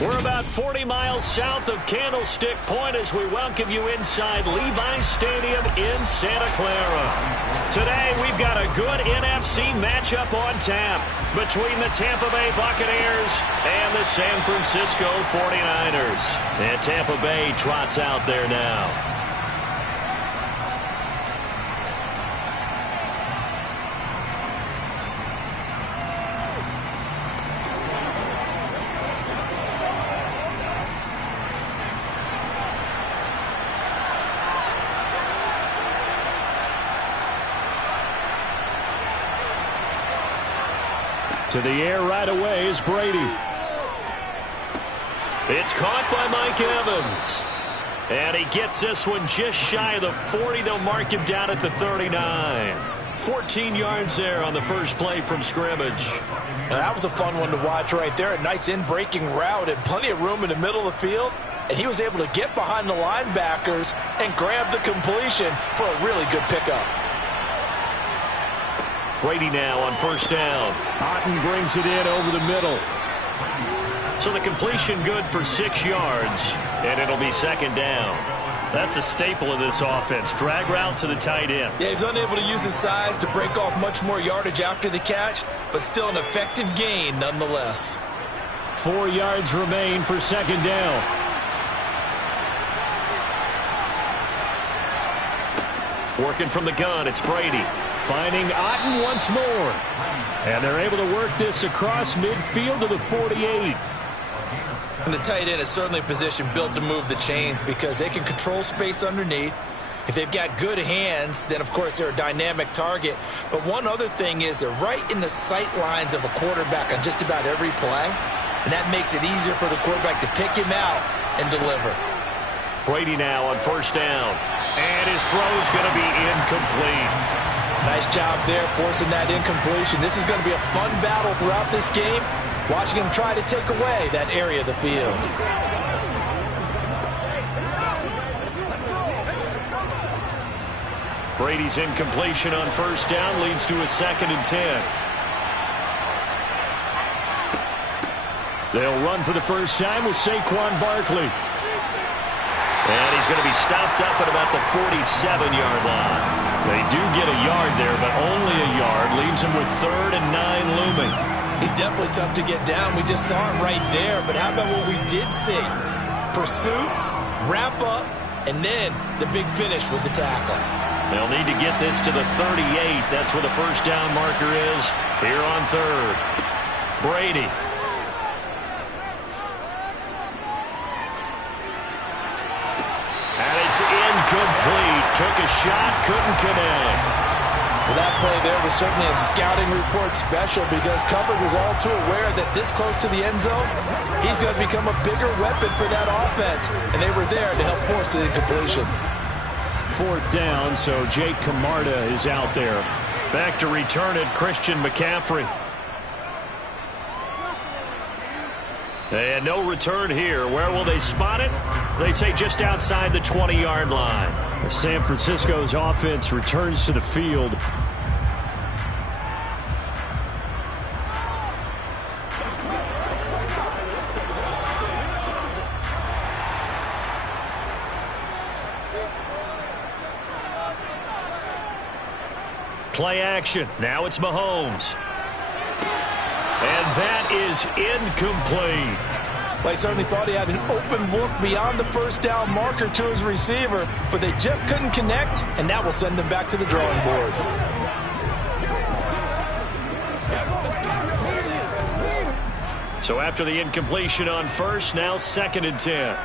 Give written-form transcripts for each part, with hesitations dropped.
We're about 40 miles south of Candlestick Point as we welcome you inside Levi's Stadium in Santa Clara. Today, we've got a good NFC matchup on tap between the Tampa Bay Buccaneers and the San Francisco 49ers. And Tampa Bay trots out there now. To the air right away is Brady. It's caught by Mike Evans. And he gets this one just shy of the 40. They'll mark him down at the 39. 14 yards there on the first play from scrimmage. Now, that was a fun one to watch right there. A nice in-breaking route and plenty of room in the middle of the field. And he was able to get behind the linebackers and grab the completion for a really good pickup. Brady now on first down. Otten brings it in over the middle. So the completion good for 6 yards, and it'll be second down. That's a staple of this offense. Drag route to the tight end. Yeah, he's unable to use his size to break off much more yardage after the catch, but still an effective gain nonetheless. 4 yards remain for second down. Working from the gun, it's Brady. Finding Otten once more. And they're able to work this across midfield to the 48. And the tight end is certainly a position built to move the chains because they can control space underneath. If they've got good hands, then of course they're a dynamic target. But one other thing is they're right in the sight lines of a quarterback on just about every play. And that makes it easier for the quarterback to pick him out and deliver. Brady now on first down. And his throw's going to be incomplete. Nice job there forcing that incompletion. This is going to be a fun battle throughout this game. Watching him try to take away that area of the field. Brady's incompletion on first down leads to a 2nd and 10. They'll run for the first time with Saquon Barkley. And he's going to be stopped up at about the 47-yard line. They do get a yard there, but only a yard. Leaves him with 3rd and 9 looming. He's definitely tough to get down. We just saw him right there. But how about what we did see? Pursuit, wrap up, and then the big finish with the tackle. They'll need to get this to the 38. That's where the first down marker is here on 3rd. Brady. And it's incomplete. Took a shot, couldn't connect. Well, that play there was certainly a scouting report special because coverage was all too aware that this close to the end zone, he's going to become a bigger weapon for that offense. And they were there to help force the incompletion. 4th down, so Jake Camarda is out there. Back to return it, Christian McCaffrey. And no return here. Where will they spot it? They say just outside the 20-yard line. San Francisco's offense returns to the field. Play action. Now it's Mahomes. And that is incomplete. Well, he certainly thought he had an open look beyond the first down marker to his receiver, but they just couldn't connect, and that will send them back to the drawing board. So after the incompletion on first, now 2nd and 10.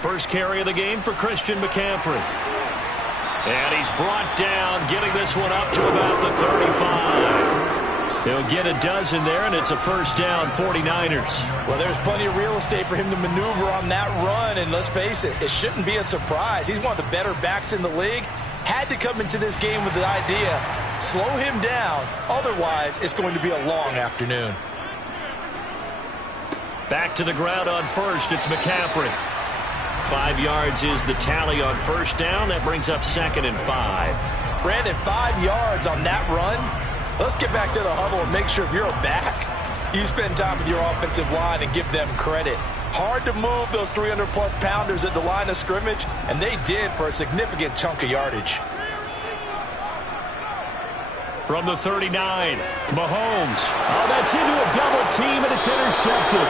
First carry of the game for Christian McCaffrey. And he's brought down, getting this one up to about the 35. He'll get a dozen there, and it's a first down, 49ers. Well, there's plenty of real estate for him to maneuver on that run, and let's face it, it shouldn't be a surprise. He's one of the better backs in the league. Had to come into this game with the idea, slow him down, otherwise it's going to be a long afternoon. Back to the ground on first, it's McCaffrey. 5 yards is the tally on first down. That brings up 2nd and 5. Brandon, 5 yards on that run. Let's get back to the huddle and make sure if you're a back, you spend time with your offensive line and give them credit. Hard to move those 300-plus pounders at the line of scrimmage, and they did for a significant chunk of yardage. From the 39, Mahomes. Oh, that's into a double team, and it's intercepted.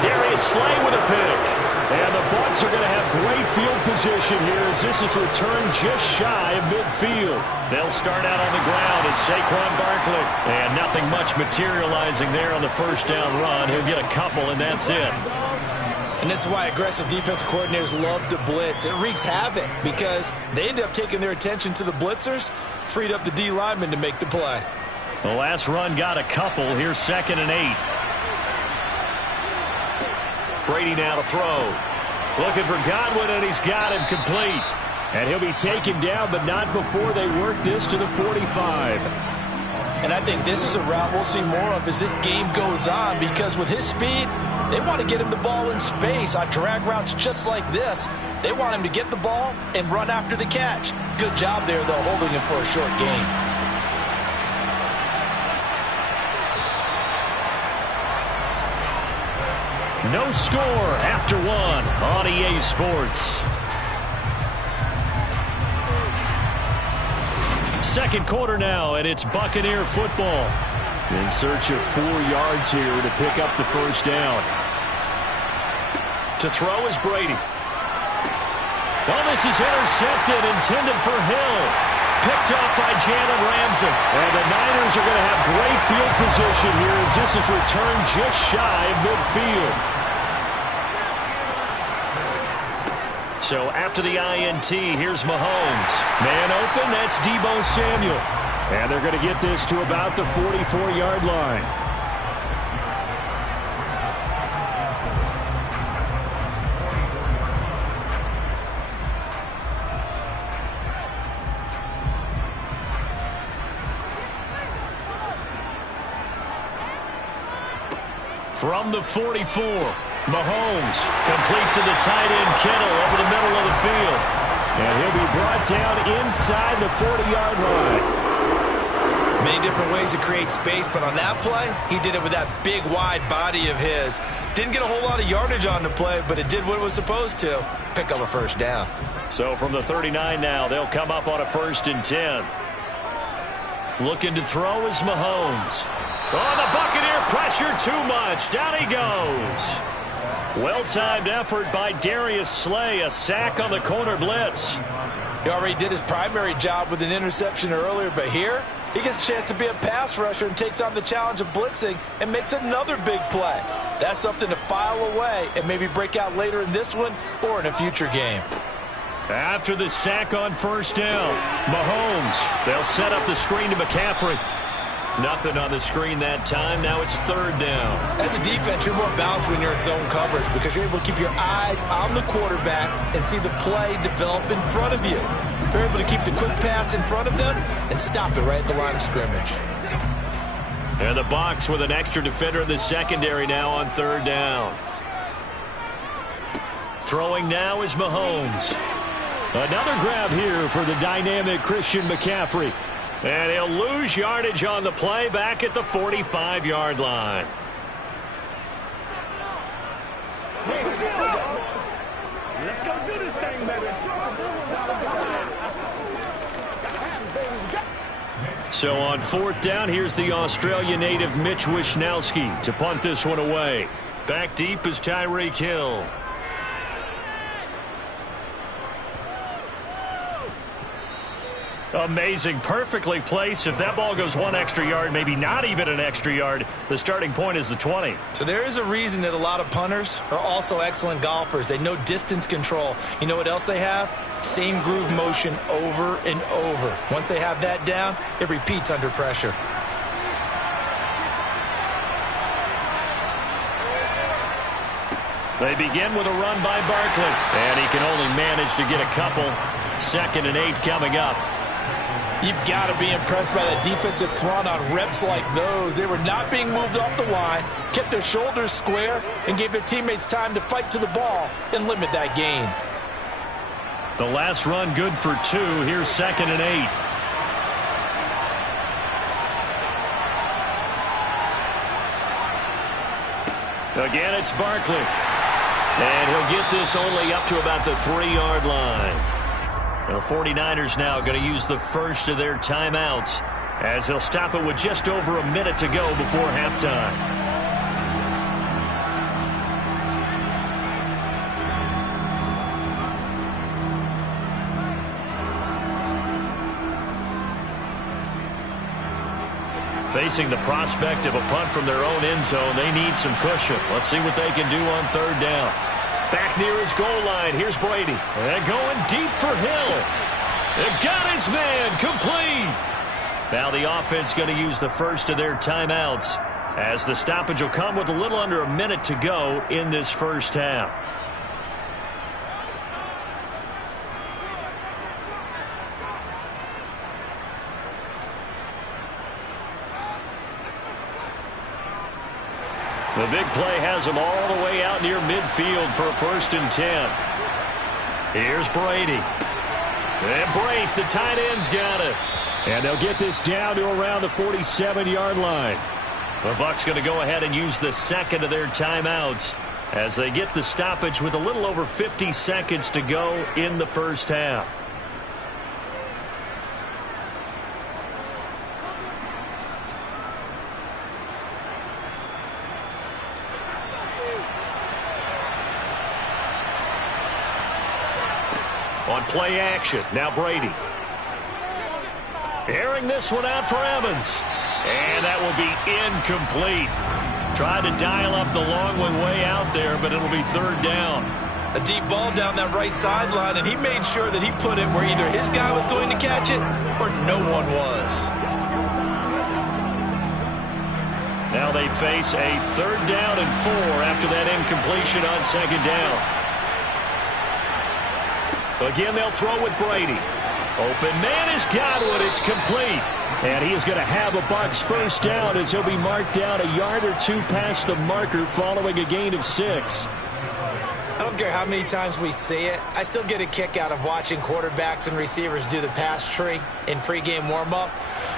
Darius Slay with a pick. And the Bucs are going to have great field position here as this is returned just shy of midfield. They'll start out on the ground, and Saquon Barkley. And nothing much materializing there on the first down run. He'll get a couple, and that's it. And this is why aggressive defensive coordinators love to blitz. It wreaks havoc because they end up taking their attention to the blitzers, freed up the D lineman to make the play. The last run got a couple. Here's 2nd and 8. Brady now to throw. Looking for Godwin, and he's got him complete. And he'll be taken down, but not before they work this to the 45. And I think this is a route we'll see more of as this game goes on, because with his speed, they want to get him the ball in space on drag routes just like this. They want him to get the ball and run after the catch. Good job there, though, holding him for a short gain. No score after one on EA Sports. Second quarter now, and it's Buccaneer football. In search of 4 yards here to pick up the first down. To throw is Brady. Oh, this is intercepted, intended for Hill. Picked up by Jalen Ramsey. And the Niners are going to have great field position here as this is returned just shy of midfield. So after the INT, here's Mahomes. Man open, that's Deebo Samuel. And they're going to get this to about the 44-yard line. From the 44, Mahomes complete to the tight end Kittle over the middle of the field. And he'll be brought down inside the 40-yard line. Many different ways to create space, but on that play, he did it with that big, wide body of his. Didn't get a whole lot of yardage on the play, but it did what it was supposed to. Pick up a first down. So from the 39 now, they'll come up on a 1st and 10. Looking to throw is Mahomes. Oh, the Buccaneer pressure too much. Down he goes. Well-timed effort by Darius Slay. A sack on the corner blitz. He already did his primary job with an interception earlier, but here he gets a chance to be a pass rusher and takes on the challenge of blitzing and makes another big play. That's something to file away and maybe break out later in this one or in a future game. After the sack on first down, Mahomes. They'll set up the screen to McCaffrey. Nothing on the screen that time. Now it's 3rd down. As a defense, you're more balanced when you're in zone coverage because you're able to keep your eyes on the quarterback and see the play develop in front of you. You're able to keep the quick pass in front of them and stop it right at the line of scrimmage. And the Bucs with an extra defender in the secondary now on 3rd down. Throwing now is Mahomes. Another grab here for the dynamic Christian McCaffrey. And he'll lose yardage on the play back at the 45-yard line. Let's go do this thing, baby. So on 4th down, here's the Australia native Mitch Wishnowsky to punt this one away. Back deep is Tyreek Hill. Amazing, perfectly placed. If that ball goes 1 extra yard, maybe not even an extra yard, the starting point is the 20. So there is a reason that a lot of punters are also excellent golfers. They know distance control. You know what else they have? Same groove motion over and over. Once they have that down, it repeats under pressure. They begin with a run by Barkley, and he can only manage to get a couple. 2nd and 8 coming up. You've got to be impressed by that defensive front on reps like those. They were not being moved off the line, kept their shoulders square, and gave their teammates time to fight to the ball and limit that gain. The last run good for 2. Here's 2nd and 8. Again, it's Barkley. And he'll get this only up to about the 3-yard line. The 49ers now going to use the first of their timeouts as they'll stop it with just over a minute to go before halftime. Facing the prospect of a punt from their own end zone, they need some cushion. Let's see what they can do on third down. Back near his goal line, here's Brady. And going deep for Hill. And got his man, complete. Now the offense going to use the first of their timeouts as the stoppage will come with a little under a minute to go in this first half. The big play has them all the way out near midfield for a 1st and 10. Here's Brady. And Brate, the tight end's got it. And they'll get this down to around the 47-yard line. The Bucs going to go ahead and use the second of their timeouts as they get the stoppage with a little over 50 seconds to go in the first half. On play action, now Brady. Airing this one out for Evans. And that will be incomplete. Tried to dial up the long one way out there, but it'll be third down. A deep ball down that right sideline, and he made sure that he put it where either his guy was going to catch it or no one was. Now they face a 3rd down and 4 after that incompletion on 2nd down. Again, they'll throw with Brady. Open man is Godwin. It's complete. And he is going to have a Bucs first down as he'll be marked down a yard or two past the marker following a gain of 6. I don't care how many times we see it. I still get a kick out of watching quarterbacks and receivers do the pass tree in pregame warm-up.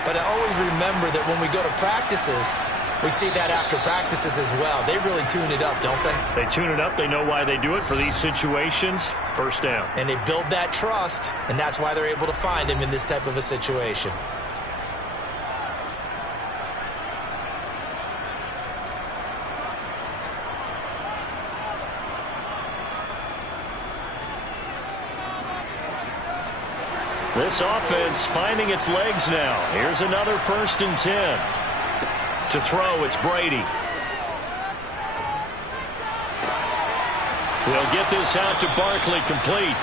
But I always remember that when we go to practices, we see that after practices as well. They really tune it up, don't they? They tune it up. They know why they do it for these situations. First down. And they build that trust, and that's why they're able to find him in this type of a situation. This offense finding its legs now. Here's another 1st and 10. To throw, it's Brady. They'll get this out to Barkley, complete.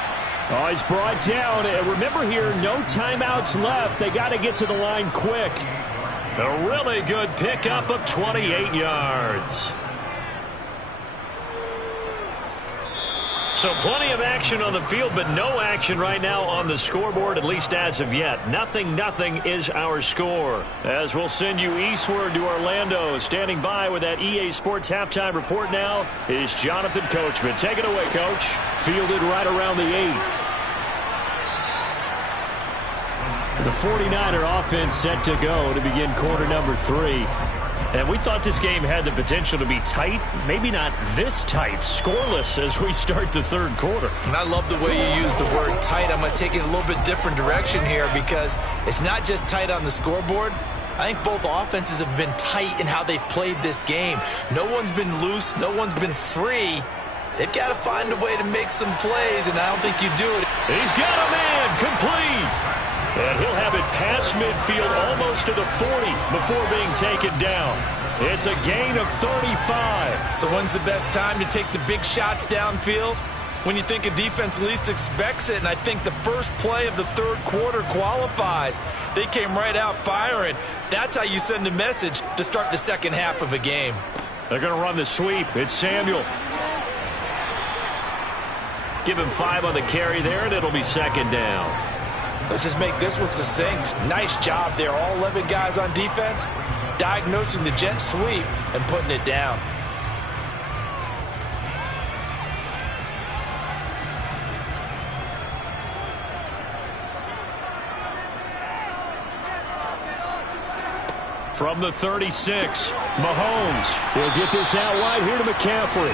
Oh, he's brought down. And remember here, no timeouts left. They got to get to the line quick. A really good pickup of 28 yards. So plenty of action on the field, but no action right now on the scoreboard, at least as of yet. Nothing is our score. As we'll send you eastward to Orlando. Standing by with that EA Sports halftime report now is Jonathan Coachman. Take it away, Coach. Fielded right around the 8. The 49er offense set to go to begin quarter number 3. And we thought this game had the potential to be tight, maybe not this tight, scoreless as we start the third quarter. And I love the way you use the word tight. I'm going to take it a little bit different direction here because it's not just tight on the scoreboard. I think both offenses have been tight in how they've played this game. No one's been loose. No one's been free. They've got to find a way to make some plays, and I don't think you do it. He's got a man, complete. And he'll have it past midfield almost to the 40 before being taken down. It's a gain of 35. So when's the best time to take the big shots downfield? When you think a defense least expects it, and I think the first play of the third quarter qualifies. They came right out firing. That's how you send a message to start the second half of a game. They're going to run the sweep. It's Samuel. Give him 5 on the carry there, and it'll be 2nd down. Let's just make this one succinct. Nice job there. All 11 guys on defense diagnosing the jet sweep and putting it down. From the 36, Mahomes will get this out wide here to McCaffrey.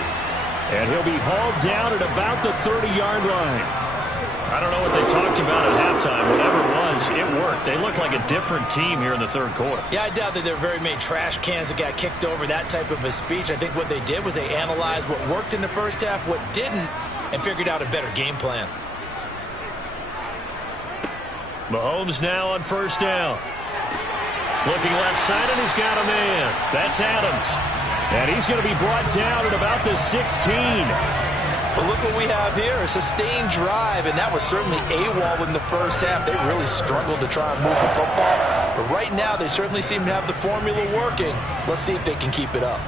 And he'll be hauled down at about the 30-yard line. I don't know what they talked about at halftime. Whatever it was, it worked. They look like a different team here in the third quarter. Yeah, I doubt that there are very many trash cans that got kicked over that type of a speech. I think what they did was they analyzed what worked in the first half, what didn't, and figured out a better game plan. Mahomes now on first down. Looking left side, and he's got a man. That's Adams. And he's going to be brought down at about the 16. But look what we have here, a sustained drive, and that was certainly AWOL in the first half. They really struggled to try and move the football. But right now, they certainly seem to have the formula working. Let's see if they can keep it up.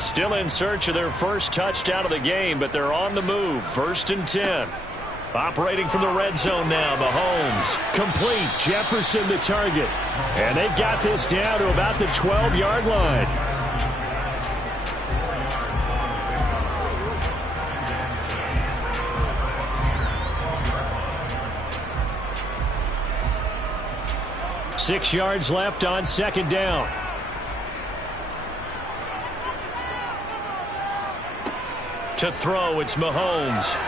Still in search of their first touchdown of the game, but they're on the move. 1st and 10. Operating from the red zone now, Mahomes. Complete, Jefferson the target. And they've got this down to about the 12-yard line. Six yards left on second down. To throw, it's Mahomes.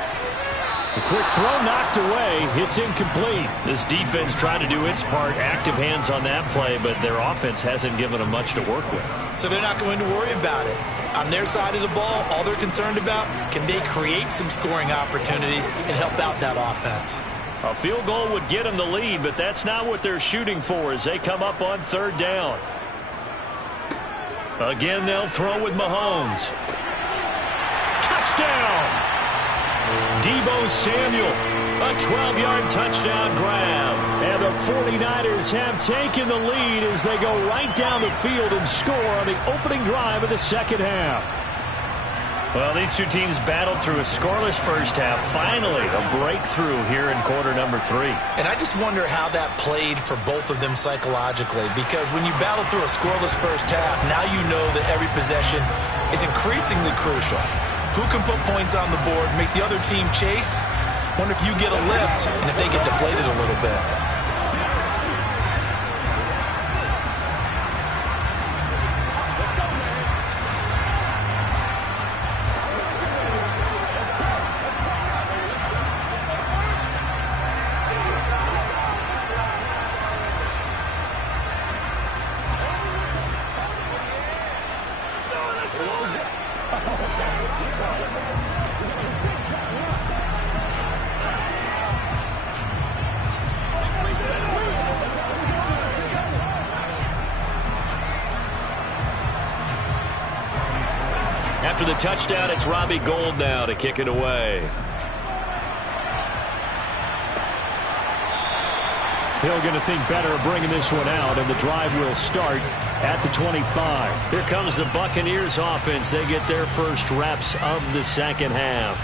The quick throw knocked away. It's incomplete. This defense tried to do its part, active hands on that play, but their offense hasn't given them much to work with. So they're not going to worry about it. On their side of the ball, all they're concerned about, can they create some scoring opportunities and help out that offense? A field goal would get them the lead, but that's not what they're shooting for as they come up on third down. Again, they'll throw with Mahomes. Touchdown! Deebo Samuel, a 12-yard touchdown grab. And the 49ers have taken the lead as they go right down the field and score on the opening drive of the second half. Well, these two teams battled through a scoreless first half. Finally, a breakthrough here in quarter number 3. And I just wonder how that played for both of them psychologically, because when you battle through a scoreless first half, now you know that every possession is increasingly crucial. Who can put points on the board, make the other team chase? Wonder if you get a lift and if they get deflated a little bit. After the touchdown, it's Robbie Gould now to kick it away. Hill going to think better of bringing this one out, and the drive will start at the 25. Here comes the Buccaneers offense. They get their first reps of the second half.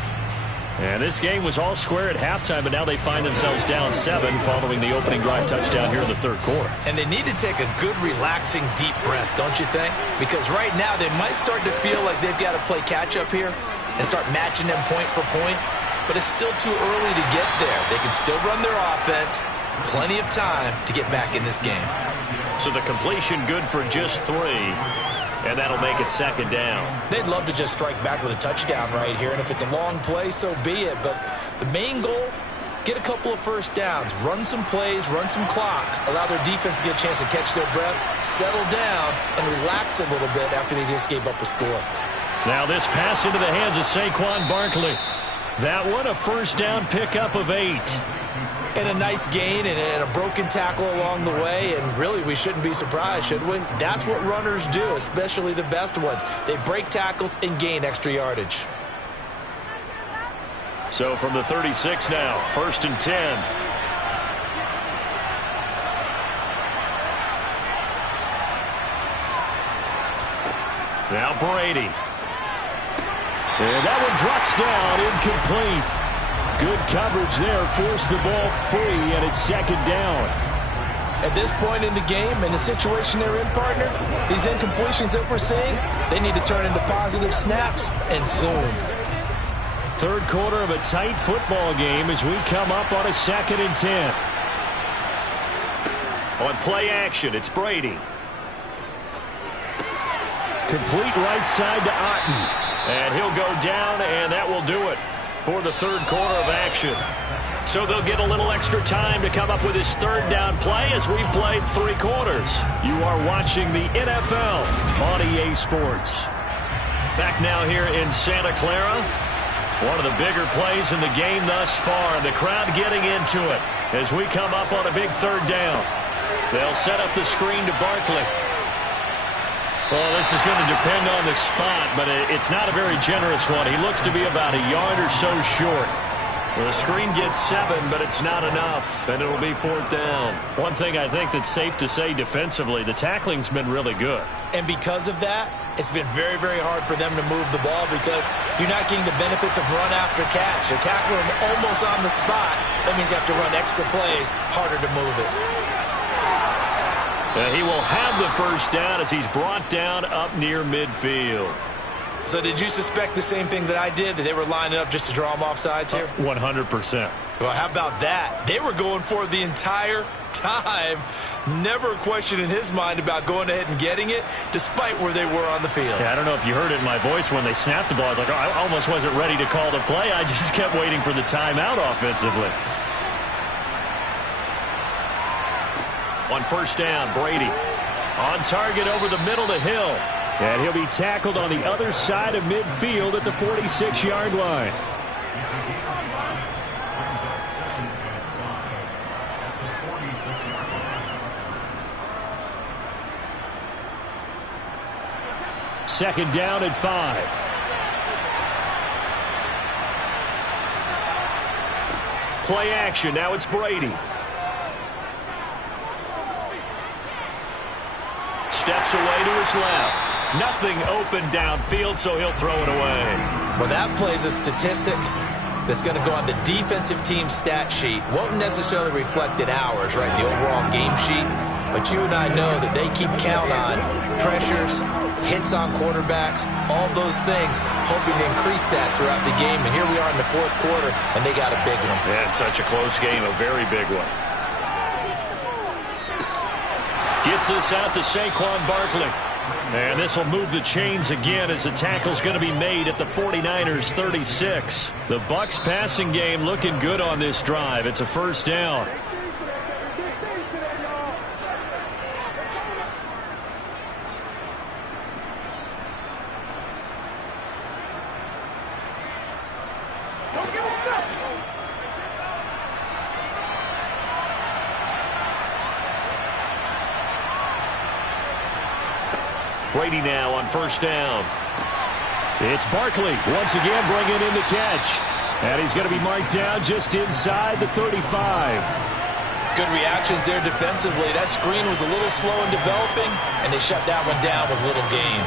And this game was all square at halftime, but now they find themselves down 7 following the opening drive touchdown here in the third quarter. And they need to take a good, relaxing, deep breath, don't you think? Because right now they might start to feel like they've got to play catch-up here and start matching them point for point. But it's still too early to get there. They can still run their offense. Plenty of time to get back in this game. So the completion good for just 3. And that'll make it second down. They'd love to just strike back with a touchdown right here. And if it's a long play, so be it. But the main goal, get a couple of first downs. Run some plays, run some clock. Allow their defense to get a chance to catch their breath, settle down, and relax a little bit after they just gave up a score. Now this pass into the hands of Saquon Barkley. That one a first down pickup of 8. And a nice gain and a broken tackle along the way, and really we shouldn't be surprised, should we? That's what runners do, especially the best ones. They break tackles and gain extra yardage. So from the 36 now, 1st and 10. Now Brady. And that one drops down, incomplete. Good coverage there, forced the ball free, and it's second down. At this point in the game, in the situation they're in, partner, these incompletions that we're seeing, they need to turn into positive snaps and soon. Third quarter of a tight football game as we come up on a 2nd and 10. On play action, it's Brady. Complete right side to Otten. And he'll go down, and that will do it for the third quarter of action. So they'll get a little extra time to come up with his third down play as we've played 3 quarters. You are watching the NFL on EA Sports. Back now here in Santa Clara. One of the bigger plays in the game thus far, and the crowd getting into it as we come up on a big third down. They'll set up the screen to Barkley. Well, this is going to depend on the spot, but it's not a very generous one. He looks to be about a yard or so short. Well, the screen gets 7, but it's not enough, and it'll be 4th down. One thing I think that's safe to say defensively, the tackling's been really good. And because of that, it's been very, very hard for them to move the ball because you're not getting the benefits of run after catch. They're tackling them almost on the spot. That means you have to run extra plays, harder to move it. He will have the first down as he's brought down up near midfield. So did you suspect the same thing that I did, that they were lining up just to draw them off sides here? 100%. Well, how about that? They were going for it the entire time. Never a question in his mind about going ahead and getting it, despite where they were on the field. Yeah, I don't know if you heard it in my voice when they snapped the ball. I was like, oh, I almost wasn't ready to call the play. I just kept waiting for the timeout offensively. On first down, Brady. On target over the middle to Hill. And he'll be tackled on the other side of midfield at the 46-yard line. Second down and 5. Play action. Now it's Brady. Steps away to his left. Nothing open downfield, so he'll throw it away. Well, that plays a statistic that's going to go on the defensive team stat sheet. Won't necessarily reflect in ours, right, the overall game sheet. But you and I know that they keep count on pressures, hits on quarterbacks, all those things, hoping to increase that throughout the game. And here we are in the 4th quarter, and they got a big one. Yeah, it's such a close game, a very big one. Gets this out to Saquon Barkley. And this will move the chains again as the tackle's going to be made at the 49ers 36. The Bucs passing game looking good on this drive. It's a first down. Brady now on first down. It's Barkley once again bringing in the catch. And he's going to be marked down just inside the 35. Good reactions there defensively. That screen was a little slow in developing, and they shut that one down with little gain.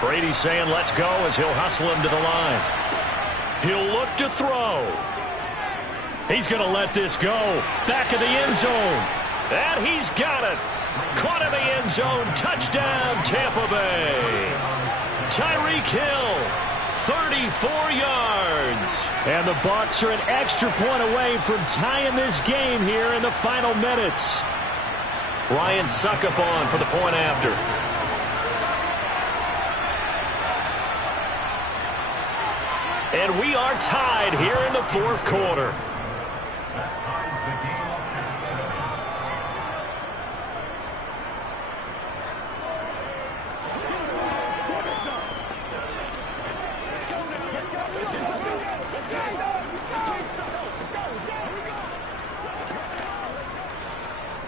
Brady saying let's go as he'll hustle him to the line. He'll look to throw. He's going to let this go. Back of the end zone. And he's got it. Caught in the end zone. Touchdown, Tampa Bay. Tyreek Hill, 34 yards. And the Bucs are an extra point away from tying this game here in the final minutes. Ryan Succop on for the point after. And we are tied here in the 4th quarter.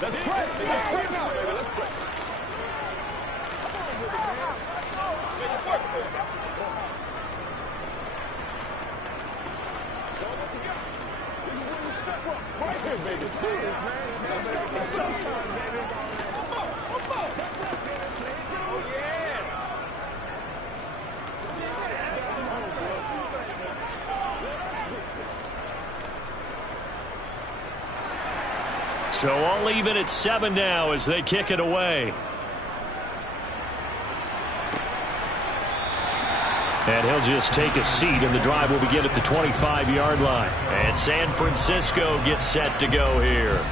Let's play. Let's play now, baby. Let's play. Show what you got. This is when you step up. Right here, baby. Let's do this, man. It's showtime, baby. Come on. Come on. Oh, yeah. So all even at 7 now as they kick it away. And he'll just take a seat, and the drive will begin at the 25-yard line. And San Francisco gets set to go here.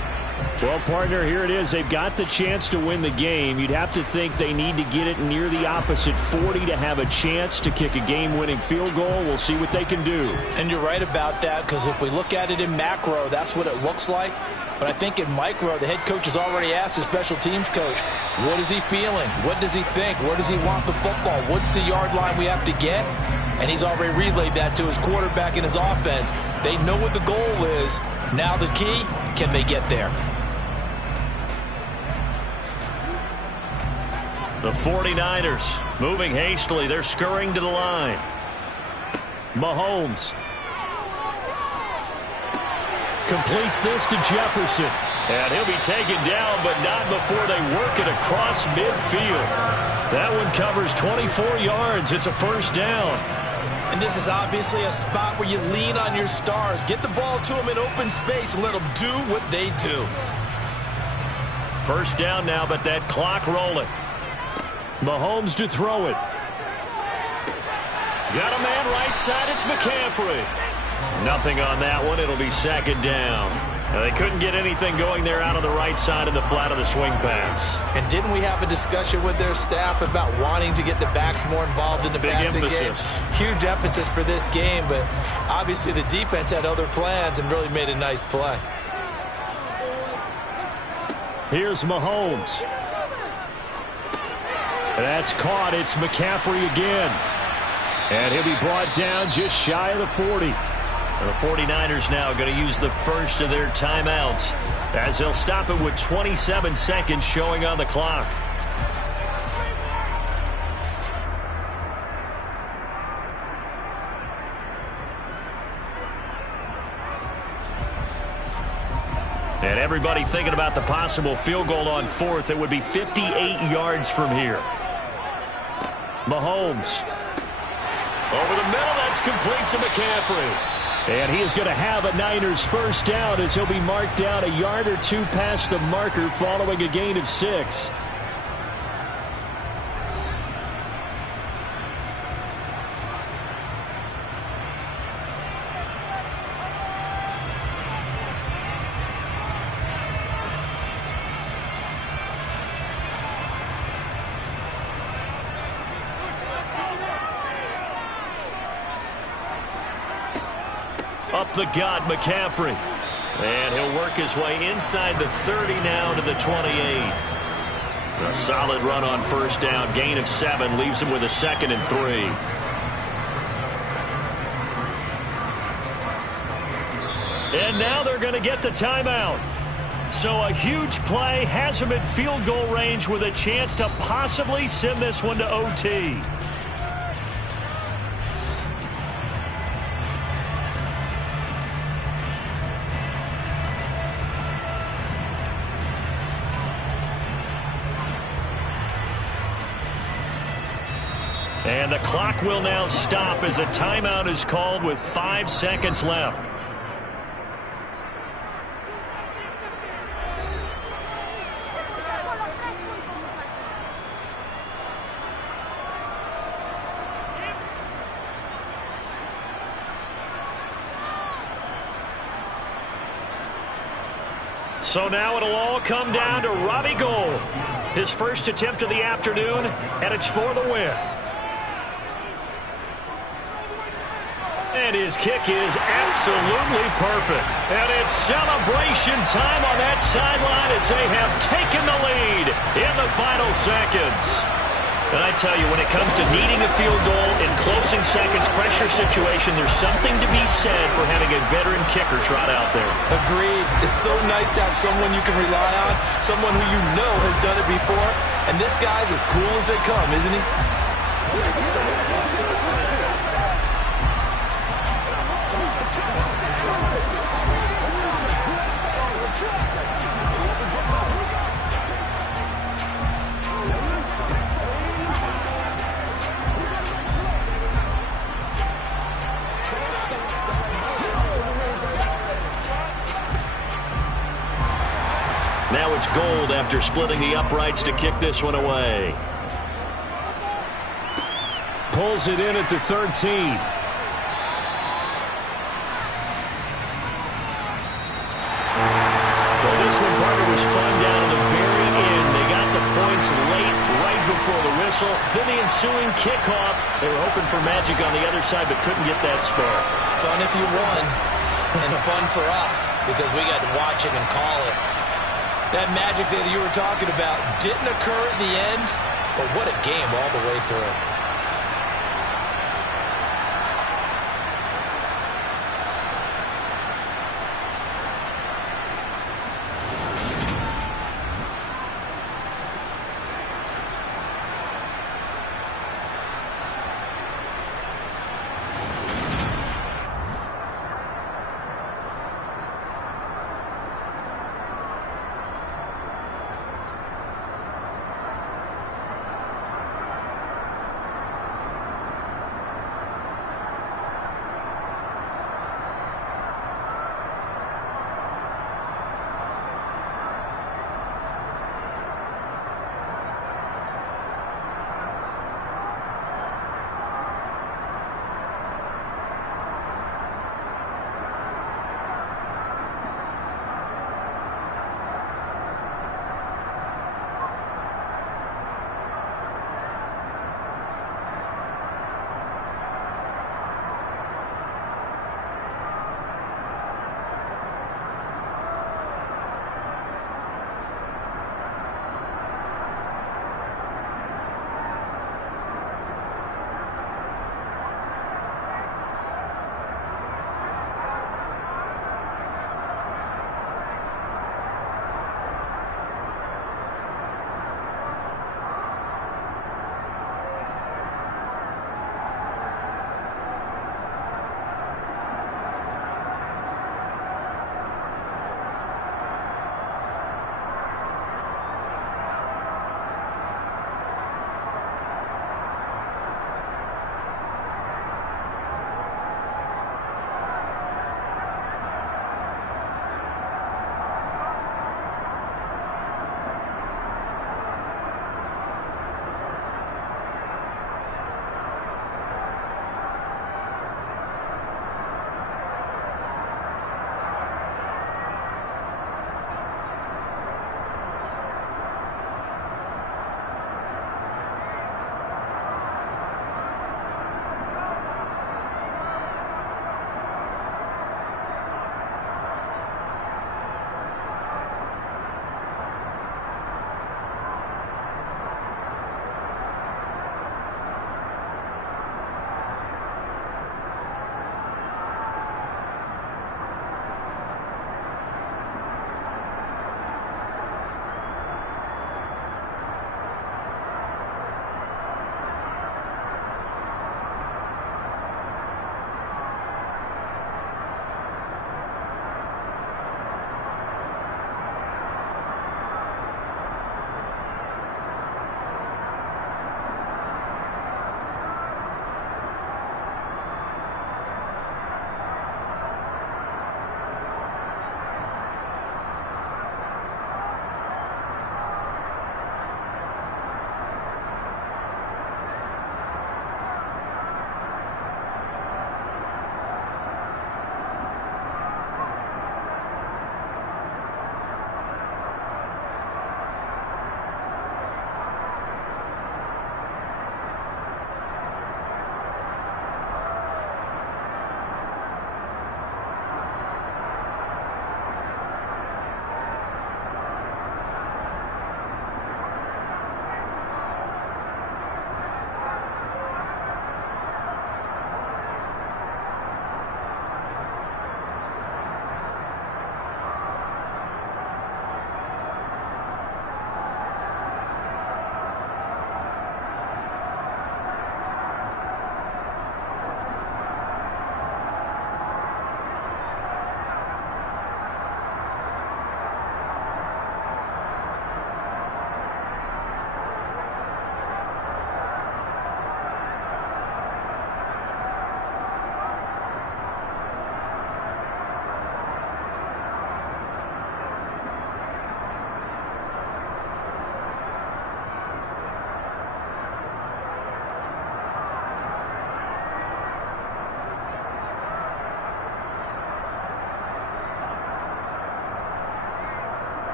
Well, partner, here it is. They've got the chance to win the game. You'd have to think they need to get it near the opposite 40 to have a chance to kick a game-winning field goal. We'll see what they can do. And you're right about that, because if we look at it in macro, that's what it looks like. But I think in micro, the head coach has already asked the special teams coach, what is he feeling? What does he think? Where does he want the football? What's the yard line we have to get? And he's already relayed that to his quarterback and his offense. They know what the goal is. Now the key, can they get there? The 49ers moving hastily. They're scurrying to the line. Mahomes completes this to Jefferson. And he'll be taken down, but not before they work it across midfield. That one covers 24 yards. It's a first down. And this is obviously a spot where you lean on your stars. Get the ball to them in open space and let them do what they do. First down now, but that clock rolling. Mahomes to throw it. Got a man right side. It's McCaffrey. Nothing on that one. It'll be second down. Now, they couldn't get anything going there out on the right side of the flat of the swing pass. And didn't we have a discussion with their staff about wanting to get the backs more involved in the passing game? Huge emphasis for this game, but obviously the defense had other plans and really made a nice play. Here's Mahomes. That's caught. It's McCaffrey again. And he'll be brought down just shy of the 40. The 49ers now going to use the first of their timeouts as they'll stop it with 27 seconds showing on the clock. And everybody thinking about the possible field goal on fourth. It would be 58 yards from here. Mahomes. Over the middle, that's complete to McCaffrey. And he is going to have a Niners first down as he'll be marked down a yard or two past the marker following a gain of 6. Up the gut, McCaffrey. And he'll work his way inside the 30 now to the 28. A solid run on first down. Gain of 7 leaves him with a 2nd and 3. And now they're going to get the timeout. So a huge play has him at field goal range with a chance to possibly send this one to OT. And the clock will now stop as a timeout is called with 5 seconds left. So now it'll all come down to Robbie Gould. His first attempt of the afternoon, and it's for the win. And his kick is absolutely perfect. And it's celebration time on that sideline as they have taken the lead in the final seconds. And I tell you, when it comes to needing a field goal in closing seconds, pressure situation, there's something to be said for having a veteran kicker trot out there. Agreed. It's so nice to have someone you can rely on, someone who you know has done it before. And this guy's as cool as they come, isn't he? Now it's Gould after splitting the uprights to kick this one away. Pulls it in at the 13. Well, this one before the whistle. Then the ensuing kickoff. They were hoping for magic on the other side, but couldn't get that spur. Fun if you won, and fun for us, because we got to watch it and call it. That magic that you were talking about didn't occur at the end, but what a game all the way through.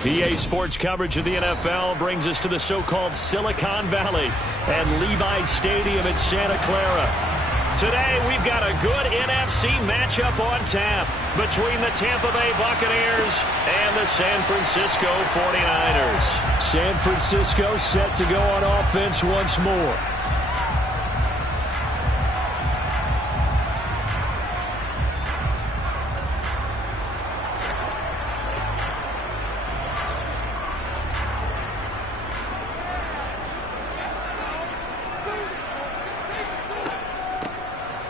PA Sports coverage of the NFL brings us to the so-called Silicon Valley and Levi Stadium in Santa Clara. Today, we've got a good NFC matchup on tap between the Tampa Bay Buccaneers and the San Francisco 49ers. San Francisco set to go on offense once more.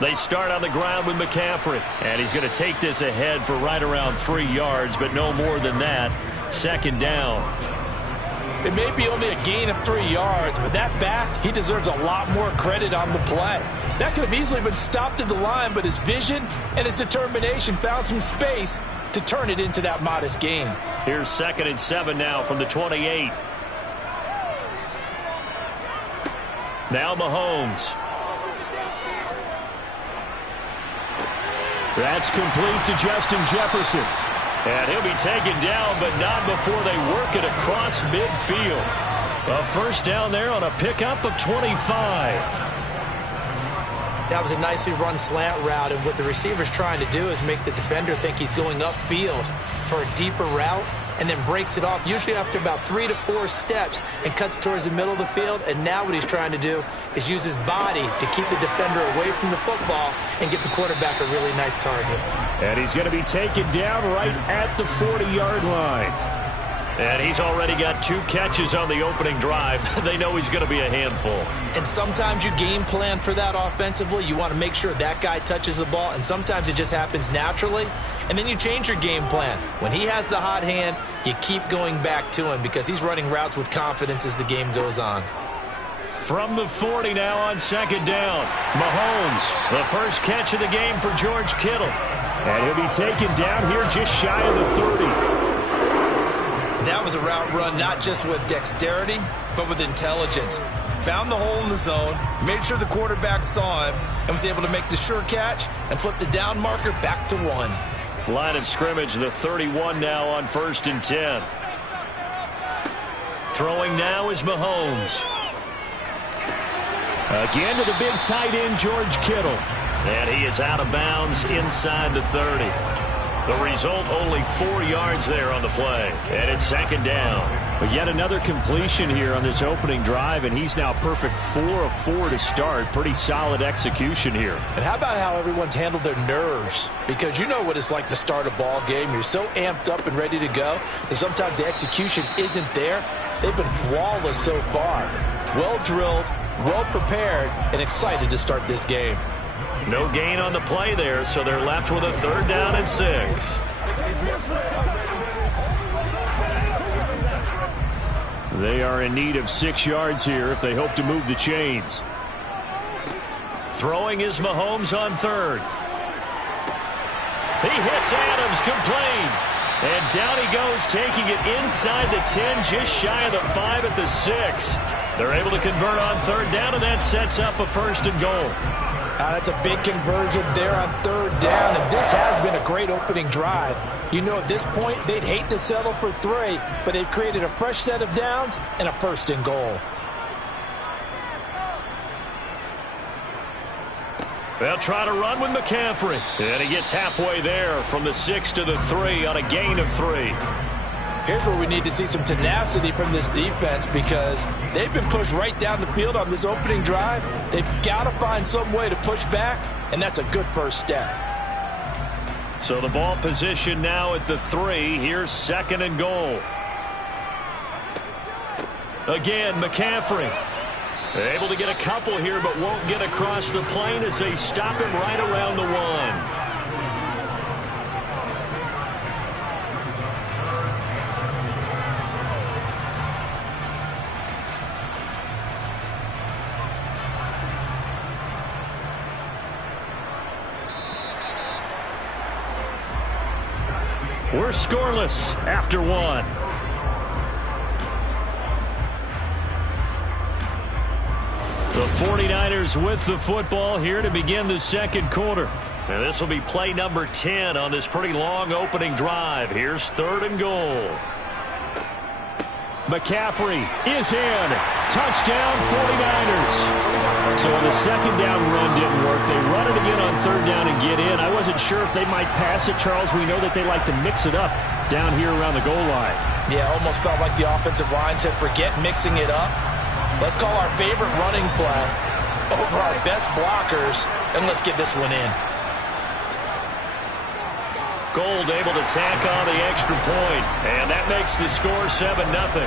They start on the ground with McCaffrey. And he's going to take this ahead for right around 3 yards, but no more than that. Second down. It may be only a gain of 3 yards, but that back, he deserves a lot more credit on the play. That could have easily been stopped at the line, but his vision and his determination found some space to turn it into that modest gain. Here's 2nd and 7 now from the 28. Now Mahomes. That's complete to Justin Jefferson. And he'll be taken down, but not before they work it across midfield. A first down there on a pickup of 25. That was a nicely run slant route, and what the receiver's trying to do is make the defender think he's going upfield for a deeper route, and then breaks it off, usually after about 3 to 4 steps, and cuts towards the middle of the field. And now what he's trying to do is use his body to keep the defender away from the football and get the quarterback a really nice target. And he's going to be taken down right at the 40-yard line. And he's already got 2 catches on the opening drive. They know he's going to be a handful. And sometimes you game plan for that offensively. You want to make sure that guy touches the ball, and sometimes it just happens naturally. And then you change your game plan. When he has the hot hand, you keep going back to him because he's running routes with confidence as the game goes on. From the 40 now on 2nd down. Mahomes, the first catch of the game for George Kittle. And he'll be taken down here just shy of the 30. That was a route run not just with dexterity, but with intelligence. Found the hole in the zone, made sure the quarterback saw him, and was able to make the sure catch and flip the down marker back to 1. Line of scrimmage, the 31 now on 1st and 10. Throwing now is Mahomes. Again to the big tight end, George Kittle. And he is out of bounds inside the 30. The result, only 4 yards there on the play. And it's 2nd down. But yet another completion here on this opening drive, and he's now perfect 4 of 4 to start. Pretty solid execution here. And how about how everyone's handled their nerves? Because you know what it's like to start a ball game. You're so amped up and ready to go, and sometimes the execution isn't there. They've been flawless so far. Well drilled, well prepared, and excited to start this game. No gain on the play there, so they're left with a 3rd down and 6. They are in need of 6 yards here if they hope to move the chains. Throwing is Mahomes on 3rd. He hits Adams, complete. And down he goes, taking it inside the 10, just shy of the 5 at the 6. They're able to convert on 3rd down, and that sets up a 1st and goal. That's a big conversion there on 3rd down, and this has been a great opening drive. You know, at this point, they'd hate to settle for 3, but they've created a fresh set of downs and a 1st and goal. They'll try to run with McCaffrey. And he gets halfway there from the 6 to the 3 on a gain of 3. Here's where we need to see some tenacity from this defense because they've been pushed right down the field on this opening drive. They've got to find some way to push back, and that's a good first step. So the ball position now at the 3. Here's 2nd and goal. Again, McCaffrey. Able to get a couple here, but won't get across the plane as they stop him right around the 1. We're scoreless after 1. The 49ers with the football here to begin the 2nd quarter. And this will be play number 10 on this pretty long opening drive. Here's 3rd and goal. McCaffrey is in. Touchdown, 49ers. So when the second down run didn't work, they run it again on third down and get in. I wasn't sure if they might pass it, Charles. We know that they like to mix it up down here around the goal line. Yeah, almost felt like the offensive line said, forget mixing it up. Let's call our favorite running play over our best blockers, and let's get this one in. Gold able to tack on the extra point, and that makes the score 7-0.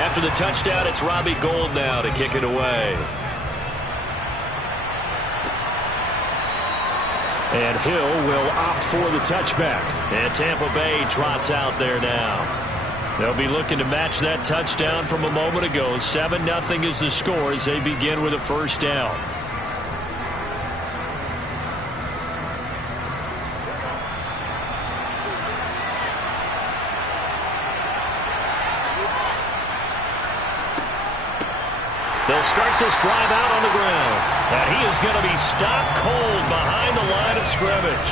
After the touchdown, it's Robbie Gould now to kick it away. And Hill will opt for the touchback. And Tampa Bay trots out there now. They'll be looking to match that touchdown from a moment ago. 7-0 is the score as they begin with a first down. They'll start this drive out on the ground. And he is going to be stopped cold behind the line of scrimmage.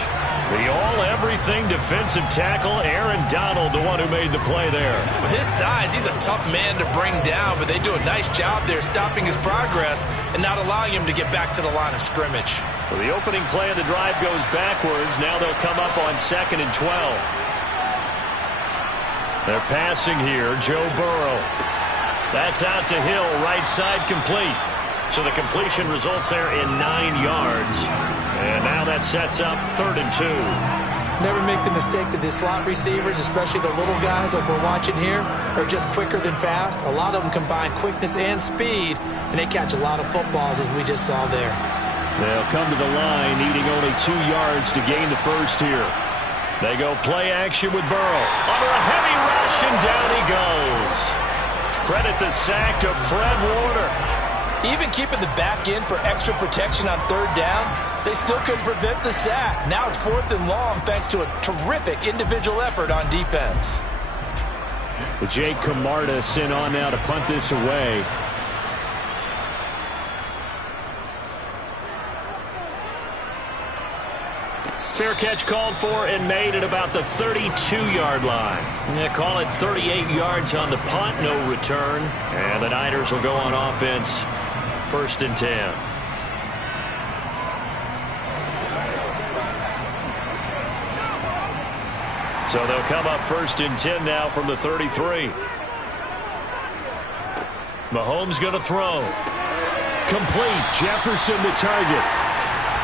The all-everything defensive tackle, Aaron Donald, the one who made the play there. With his size, he's a tough man to bring down, but they do a nice job there stopping his progress and not allowing him to get back to the line of scrimmage. So the opening play of the drive goes backwards. Now they'll come up on 2nd and 12. They're passing here, Joe Burrow. That's out to Hill, right side complete. So the completion results there in 9 yards. And now that sets up 3rd and 2. Never make the mistake that the slot receivers, especially the little guys like we're watching here, are just quicker than fast. A lot of them combine quickness and speed, and they catch a lot of footballs, as we just saw there. They'll come to the line, needing only 2 yards to gain the first here. They go play action with Burrow. Under a heavy rush, and down he goes. Credit the sack to Fred Warner. Even keeping the back end for extra protection on 3rd down, they still couldn't prevent the sack. Now it's 4th and long thanks to a terrific individual effort on defense. Jake Camarda sent on now to punt this away. Fair catch called for and made at about the 32-yard line. They call it 38 yards on the punt, no return. And the Niners will go on offense, 1st and 10. So they'll come up 1st and 10 now from the 33. Mahomes going to throw. Complete. Jefferson the target.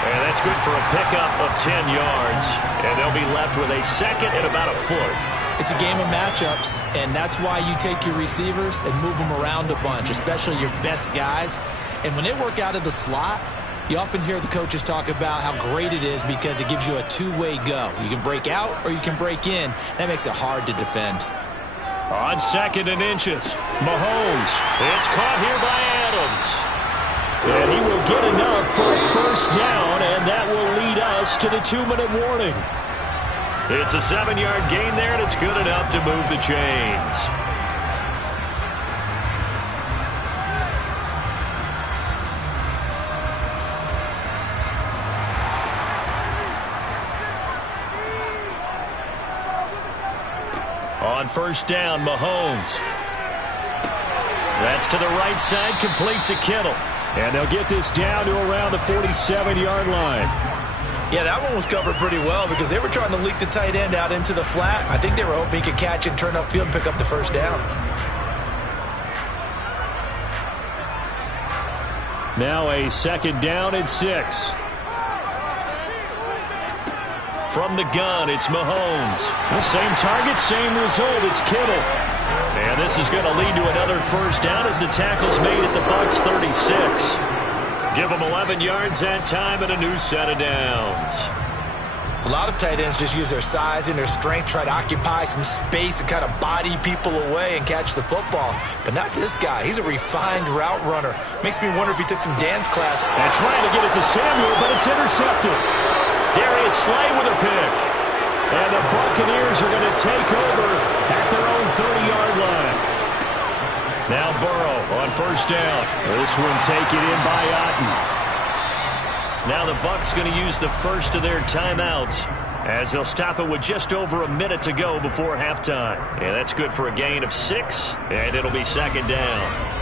And that's good for a pickup of 10 yards. And they'll be left with a 2nd and about a foot. It's a game of matchups, and that's why you take your receivers and move them around a bunch, especially your best guys. And when they work out of the slot, you often hear the coaches talk about how great it is because it gives you a two-way go. You can break out or you can break in. That makes it hard to defend. On 2nd and inches, Mahomes. It's caught here by Adams. And he will get enough for a first down, and that will lead us to the 2-minute warning. It's a 7-yard gain there, and it's good enough to move the chains. On 1st down, Mahomes. That's to the right side, complete to Kittle. And they'll get this down to around the 47-yard line. Yeah, that one was covered pretty well because they were trying to leak the tight end out into the flat. I think they were hoping he could catch and turn upfield and pick up the first down. Now a 2nd down and 6. From the gun, it's Mahomes. The same target, same result. It's Kittle. And this is going to lead to another first down as the tackle's made at the Bucs 36. Give them 11 yards that time and a new set of downs. A lot of tight ends just use their size and their strength, try to occupy some space and kind of body people away and catch the football. But not this guy. He's a refined route runner. Makes me wonder if he took some dance class. And trying to get it to Samuel, but it's intercepted. Darius Slay with a pick. And the Buccaneers are going to take over at their own 30-yard line. Now Burrow on first down. This one taken in by Otten. Now the Bucs going to use the first of their timeouts as they'll stop it with just over a minute to go before halftime. And that's good for a gain of 6, and it'll be second down.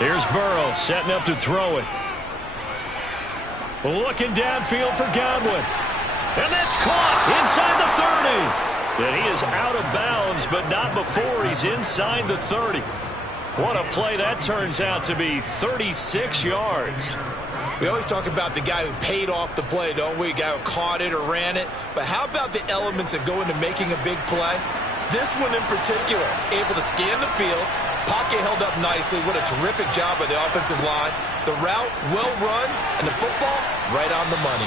Here's Burrow setting up to throw it. Looking downfield for Godwin. And that's caught inside the 30. And he is out of bounds, but not before he's inside the 30. What a play that turns out to be, 36 yards. We always talk about the guy who paid off the play, don't we? A guy who caught it or ran it. But how about the elements that go into making a big play? This one in particular, able to scan the field, pocket held up nicely. What a terrific job by the offensive line. The route, well run, and the football, right on the money.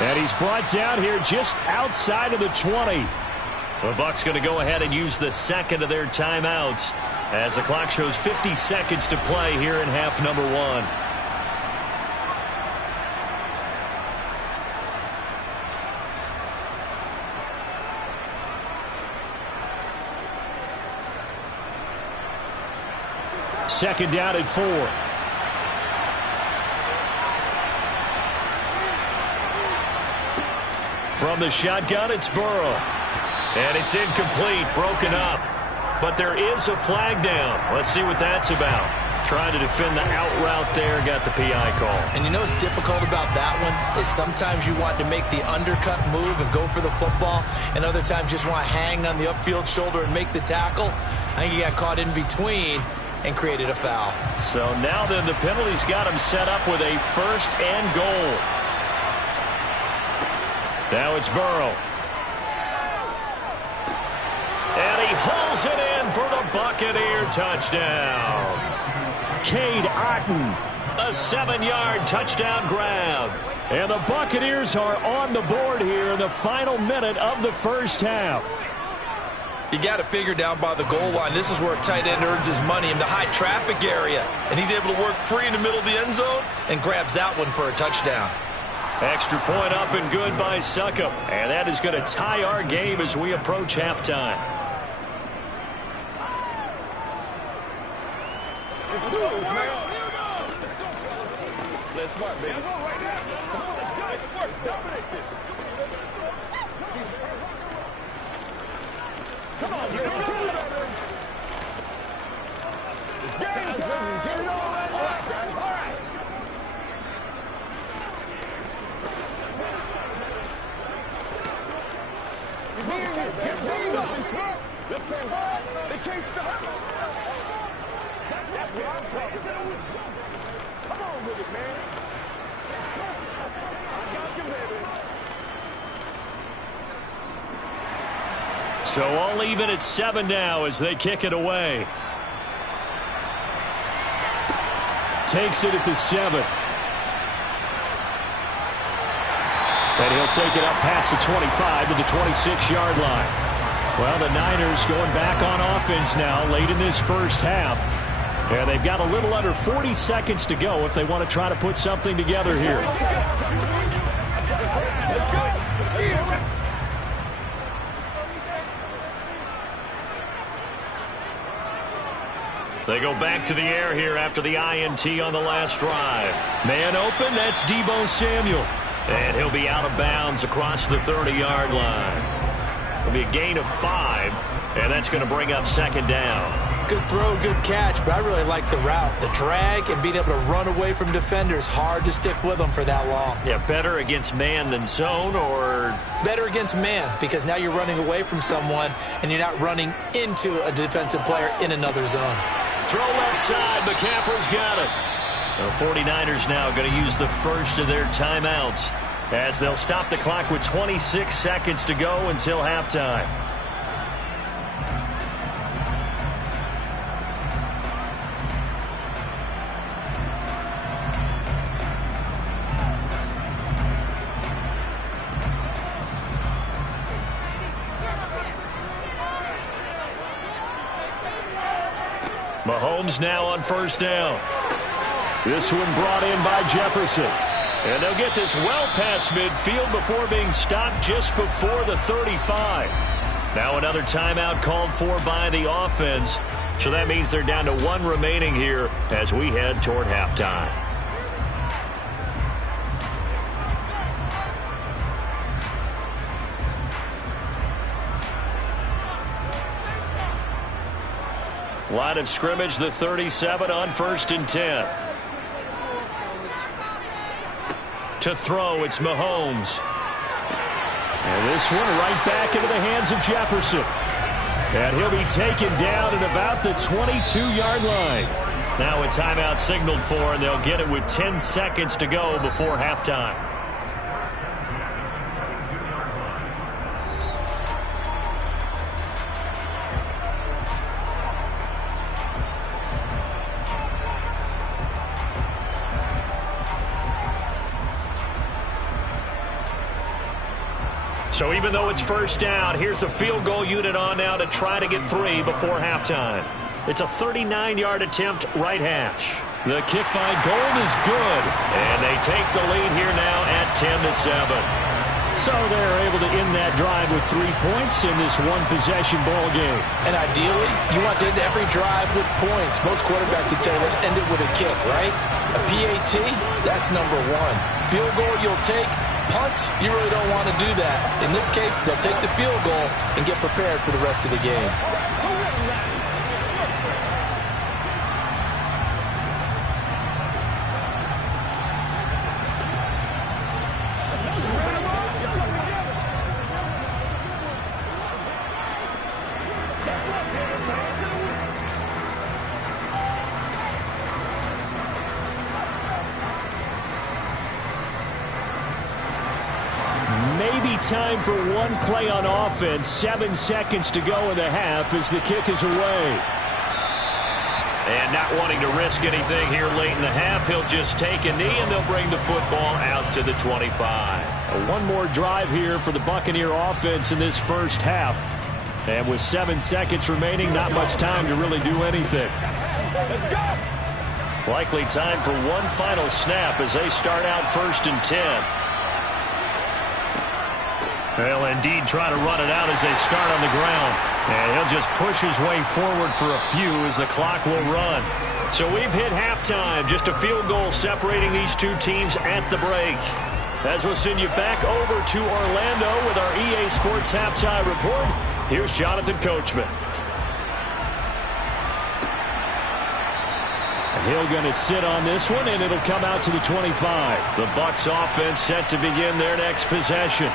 And he's brought down here just outside of the 20. The Bucs going to go ahead and use the second of their timeouts as the clock shows 50 seconds to play here in half number 1. Second down at 4. From the shotgun, it's Burrow. And it's incomplete, broken up. But there is a flag down. Let's see what that's about. Trying to defend the out route there, got the PI call. And you know what's difficult about that one is sometimes you want to make the undercut move and go for the football, and other times just want to hang on the upfield shoulder and make the tackle. I think he got caught in between and created a foul. So now then the penalty's got him set up with a first and goal. Now it's Burrow. And he hauls it in for the Buccaneer touchdown. Cade Otten. A 7-yard touchdown grab. And the Buccaneers are on the board here in the final minute of the first half. You got to figure down by the goal line. This is where a tight end earns his money in the high traffic area. And he's able to work free in the middle of the end zone and grabs that one for a touchdown. Extra point up and good by Succop. And that is going to tie our game as we approach halftime. Let's do this, man. Let's smart, baby. Come on, let's go. Let's dominate this. Come on, get it. It's game time. Get it all right, guys. All right. Let's play hard. They can't stop us. That's what I'm talking about. Come on with it, man. I got you, baby. So all even at 7 now as they kick it away. Takes it at the 7. And he'll take it up past the 25 to the 26-yard line. Well, the Niners going back on offense now late in this first half. And they've got a little under 40 seconds to go if they want to try to put something together here. They go back to the air here after the INT on the last drive. Man open, that's Deebo Samuel. And he'll be out of bounds across the 30-yard line. It'll be a gain of 5, and that's going to bring up second down. Good throw, good catch, but I really like the route. The drag and being able to run away from defenders, hard to stick with them for that long. Yeah, better against man than zone, or? Better against man, because now you're running away from someone and you're not running into a defensive player in another zone. Throw left side, McCaffrey's got it. The 49ers now going to use the first of their timeouts as they'll stop the clock with 26 seconds to go until halftime. Mahomes now on first down. This one brought in by Jefferson. And they'll get this well past midfield before being stopped just before the 35. Now another timeout called for by the offense. So that means they're down to 1 remaining here as we head toward halftime. Line of scrimmage, the 37 on 1st and 10. To throw, it's Mahomes. And this one right back into the hands of Jefferson. And he'll be taken down at about the 22-yard line. Now a timeout signaled for, and they'll get it with 10 seconds to go before halftime. So even though it's first down, here's the field goal unit on now to try to get 3 before halftime. It's a 39-yard attempt, right hash. The kick by Gold is good, and they take the lead here now at 10-7. So they're able to end that drive with 3 points in this one-possession ball game. And ideally, you want to end every drive with points. Most quarterbacks would tell you, let's end it with a kick, right? A PAT, that's number 1. Field goal you'll take. Punts, you really don't want to do that. In this case, they'll take the field goal and get prepared for the rest of the game. Time for one play on offense. 7 seconds to go in the half as the kick is away. And not wanting to risk anything here late in the half, he'll just take a knee and they'll bring the football out to the 25. One more drive here for the Buccaneer offense in this first half. And with 7 seconds remaining, not much time to really do anything. Let's go. Likely time for one final snap as they start out 1st and 10. They'll indeed try to run it out as they start on the ground. And he'll just push his way forward for a few as the clock will run. So we've hit halftime. Just a field goal separating these two teams at the break. As we'll send you back over to Orlando with our EA Sports Halftime Report, here's Jonathan Coachman. Hill going to sit on this one, and it'll come out to the 25. The Bucs offense set to begin their next possession.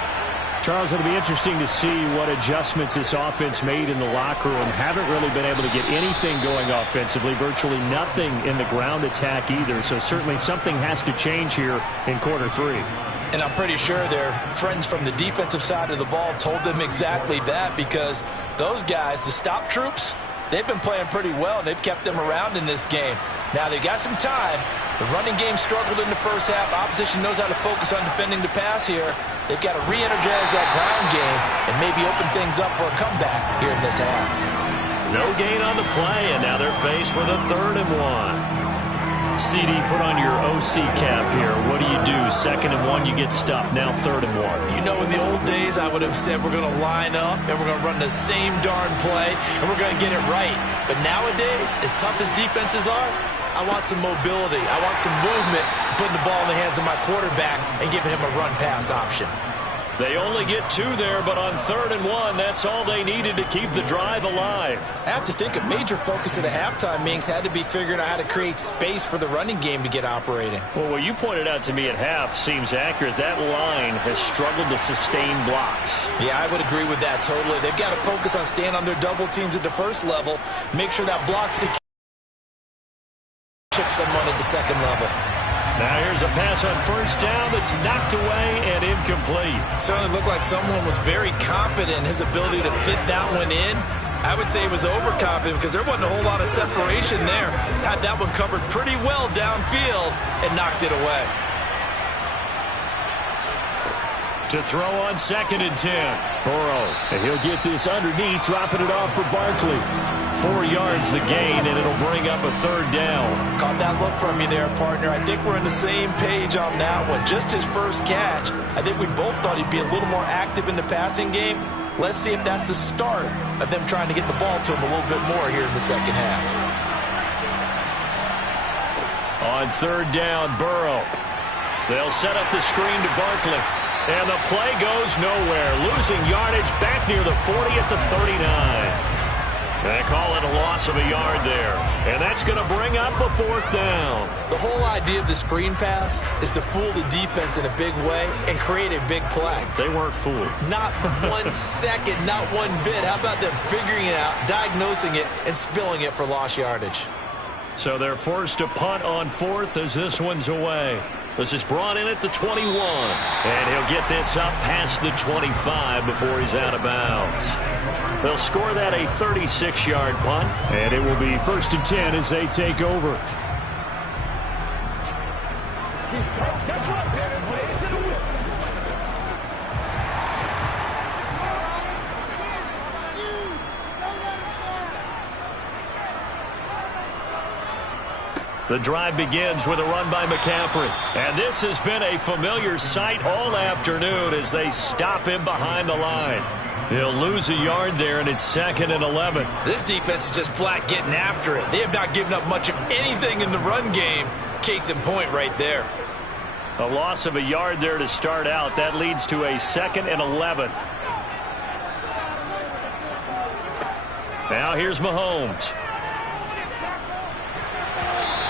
Charles, it'll be interesting to see what adjustments this offense made in the locker room. Haven't really been able to get anything going offensively, virtually nothing in the ground attack either. So certainly something has to change here in quarter 3. And I'm pretty sure their friends from the defensive side of the ball told them exactly that, because those guys, the stop troops, they've been playing pretty well, and they've kept them around in this game. Now, they got some time. The running game struggled in the first half. Opposition knows how to focus on defending the pass here. They've got to re-energize that ground game and maybe open things up for a comeback here in this half. No gain on the play, and now they're faced with a 3rd and 1. CD, put on your OC cap here. What do you do? 2nd and 1, you get stuffed. Now 3rd and 1. You know, in the old days, I would have said we're going to line up and we're going to run the same darn play and we're going to get it right. But nowadays, as tough as defenses are, I want some mobility. I want some movement, putting the ball in the hands of my quarterback and giving him a run-pass option. They only get 2 there, but on 3rd and 1, that's all they needed to keep the drive alive. I have to think a major focus of the halftime meetings had to be figuring out how to create space for the running game to get operating. Well, what you pointed out to me at half seems accurate. That line has struggled to sustain blocks. Yeah, I would agree with that totally. They've got to focus on staying on their double teams at the first level, make sure that block secure someone at the second level. Now here's a pass on 1st down that's knocked away and incomplete. Certainly looked like someone was very confident in his ability to fit that one in. I would say he was overconfident because there wasn't a whole lot of separation there. Had that one covered pretty well downfield and knocked it away. To throw on 2nd and 10. Burrow, and he'll get this underneath, dropping it off for Barkley. 4 yards the gain, and it'll bring up a 3rd down. Caught that look from you there, partner. I think we're on the same page on that one. Just his first catch. I think we both thought he'd be a little more active in the passing game. Let's see if that's the start of them trying to get the ball to him a little bit more here in the second half. On 3rd down, Burrow. They'll set up the screen to Barkley. And the play goes nowhere. Losing yardage back near the 40 at the 39. They call it a loss of a yard there. And that's going to bring up a 4th down. The whole idea of the screen pass is to fool the defense in a big way and create a big play. They weren't fooled. Not 1 second, not one bit. How about them figuring it out, diagnosing it, and spilling it for lost yardage? So they're forced to punt on 4th as this one's away. This is brought in at the 21. And he'll get this up past the 25 before he's out of bounds. They'll score that a 36-yard punt. And it will be 1st and 10 as they take over. The drive begins with a run by McCaffrey. And this has been a familiar sight all afternoon as they stop him behind the line. He'll lose a yard there, and it's 2nd and 11. This defense is just flat getting after it. They have not given up much of anything in the run game. Case in point right there. A loss of a yard there to start out. That leads to a 2nd and 11. Now here's Mahomes.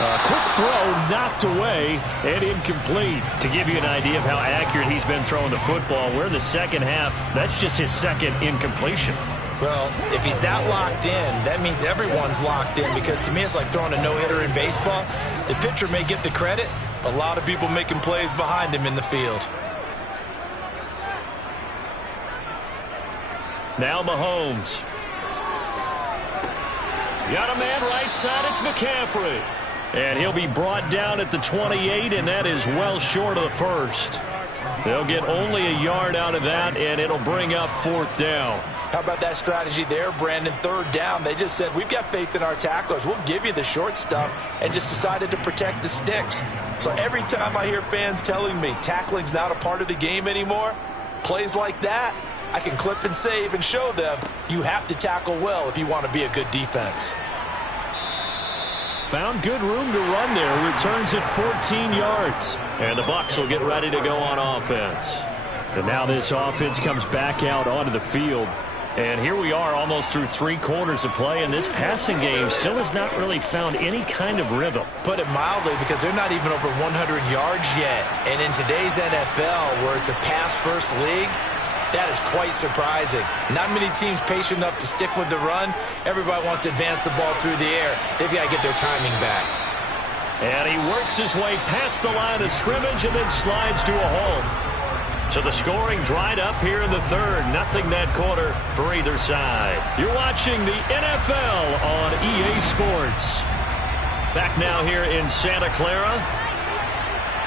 A quick throw knocked away and incomplete. To give you an idea of how accurate he's been throwing the football, we're in the second half. That's just his 2nd incompletion. Well, if he's that locked in, that means everyone's locked in, because to me it's like throwing a no-hitter in baseball. The pitcher may get the credit, a lot of people making plays behind him in the field. Now Mahomes. Got a man right side, it's McCaffrey. And he'll be brought down at the 28, and that is well short of the 1st. They'll get only a yard out of that, and it'll bring up 4th down. How about that strategy there, Brandon? 3rd down. They just said, we've got faith in our tacklers. We'll give you the short stuff, and just decided to protect the sticks. So every time I hear fans telling me tackling's not a part of the game anymore, plays like that, I can clip and save and show them you have to tackle well if you want to be a good defense. Found good room to run there. Returns at 14 yards. And the Bucs will get ready to go on offense. And now this offense comes back out onto the field. And here we are almost through 3 quarters of play, and this passing game still has not really found any kind of rhythm. Put it mildly, because they're not even over 100 yards yet. And in today's NFL, where it's a pass-first league, that is quite surprising. Not many teams patient enough to stick with the run. Everybody wants to advance the ball through the air. They've got to get their timing back. And he works his way past the line of scrimmage and then slides to a hole. So the scoring dried up here in the 3rd. Nothing that quarter for either side. You're watching the NFL on EA Sports. Back now here in Santa Clara.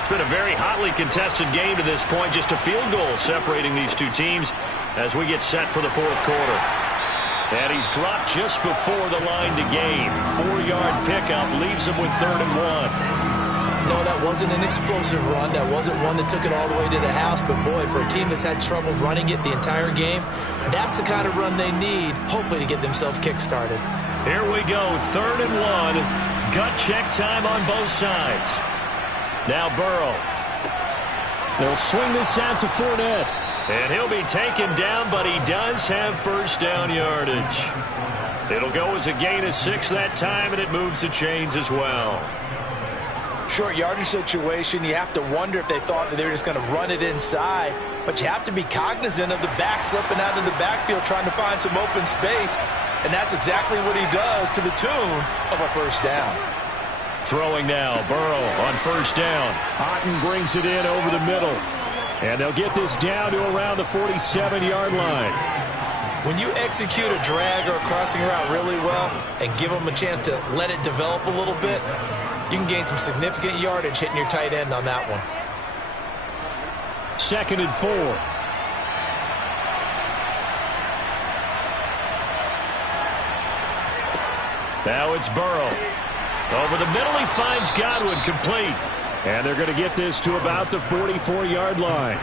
It's been a very hotly contested game to this point. Just a field goal separating these two teams as we get set for the 4th quarter. And he's dropped just before the line to gain. 4-yard pickup leaves him with 3rd and 1. No, that wasn't an explosive run. That wasn't one that took it all the way to the house. But, boy, for a team that's had trouble running it the entire game, that's the kind of run they need, hopefully, to get themselves kick-started. Here we go, 3rd and 1. Gut check time on both sides. Now Burrow. They'll swing this out to Fournette. And he'll be taken down, but he does have first down yardage. It'll go as a gain of 6 that time, and it moves the chains as well. Short yardage situation, you have to wonder if they thought that they were just going to run it inside. But you have to be cognizant of the back slipping out of the backfield trying to find some open space. And that's exactly what he does to the tune of a first down. Throwing now, Burrow on first down. Otten brings it in over the middle. And they'll get this down to around the 47-yard line. When you execute a drag or a crossing route really well and give them a chance to let it develop a little bit, you can gain some significant yardage hitting your tight end on that one. 2nd and 4. Now it's Burrow. Over the middle, he finds Godwin, complete. And they're going to get this to about the 44-yard line.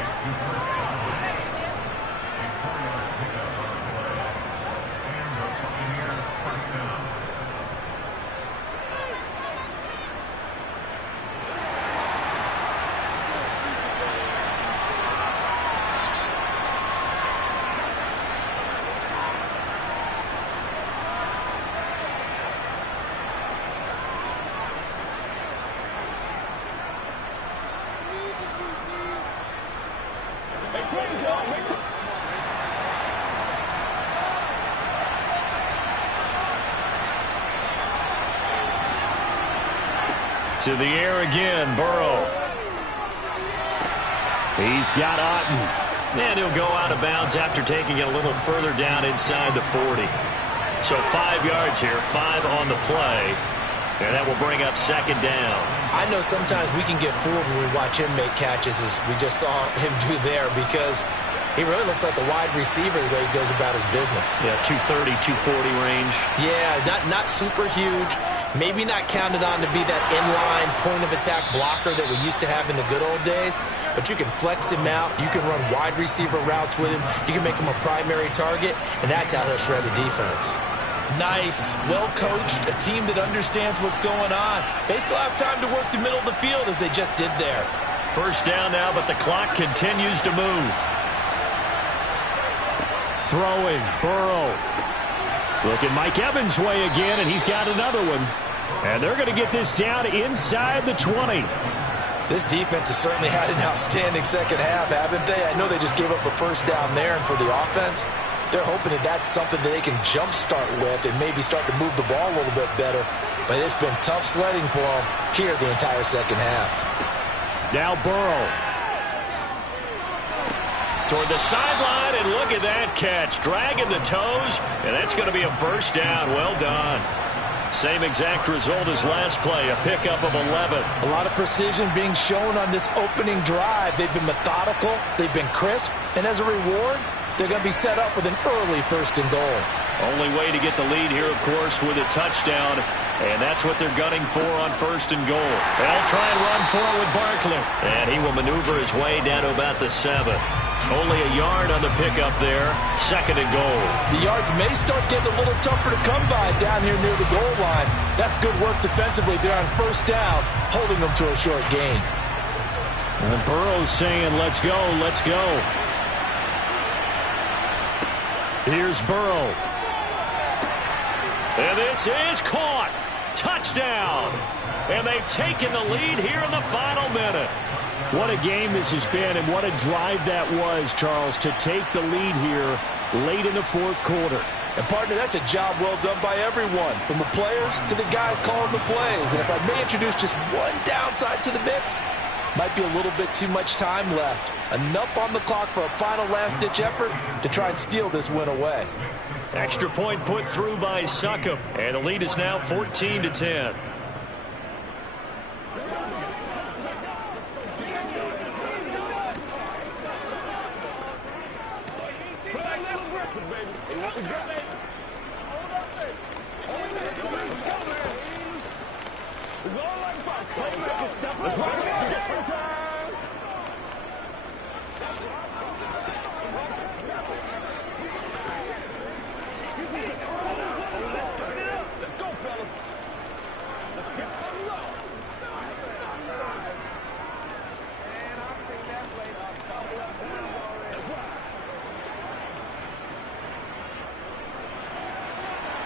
To the air again, Burrow. He's got Otten. And he'll go out of bounds after taking it a little further down inside the 40. So 5 yards here, 5 on the play. And that will bring up 2nd down. I know sometimes we can get fooled when we watch him make catches, as we just saw him do there, because he really looks like a wide receiver the way he goes about his business. Yeah, 230, 240 range. Yeah, not super huge. Maybe not counted on to be that inline point-of-attack blocker that we used to have in the good old days. But you can flex him out. You can run wide receiver routes with him. You can make him a primary target, and that's how he'll shred a defense. Nice, well-coached, a team that understands what's going on. They still have time to work the middle of the field as they just did there. First down now, but the clock continues to move. Throwing, Burrow. Looking Mike Evans' way again, and he's got another one. And they're going to get this down inside the 20. This defense has certainly had an outstanding second half, haven't they? I know they just gave up a first down there, and for the offense, they're hoping that that's something that they can jumpstart with and maybe start to move the ball a little bit better. But it's been tough sledding for them here the entire second half. Now Burrow. Toward the sideline, and look at that catch. Dragging the toes, and that's going to be a first down. Well done. Same exact result as last play, a pickup of 11. A lot of precision being shown on this opening drive. They've been methodical, they've been crisp, and as a reward, they're going to be set up with an early 1st and goal. Only way to get the lead here, of course, with a touchdown, and that's what they're gunning for on 1st and goal. They'll try and run forward Barkley, and he will maneuver his way down to about the 7. Only a yard on the pickup there. 2nd and goal. The yards may start getting a little tougher to come by down here near the goal line. That's good work defensively there on 1st down, holding them to a short gain. And Burrow's saying, let's go, let's go. Here's Burrow. And this is caught. Touchdown. And they've taken the lead here in the final minute. What a game this has been, and what a drive that was, Charles, to take the lead here late in the 4th quarter. And, partner, that's a job well done by everyone, from the players to the guys calling the plays. And if I may introduce just one downside to the mix, might be a little bit too much time left. Enough on the clock for a final last-ditch effort to try and steal this win away. Extra point put through by Succop, and the lead is now 14-10.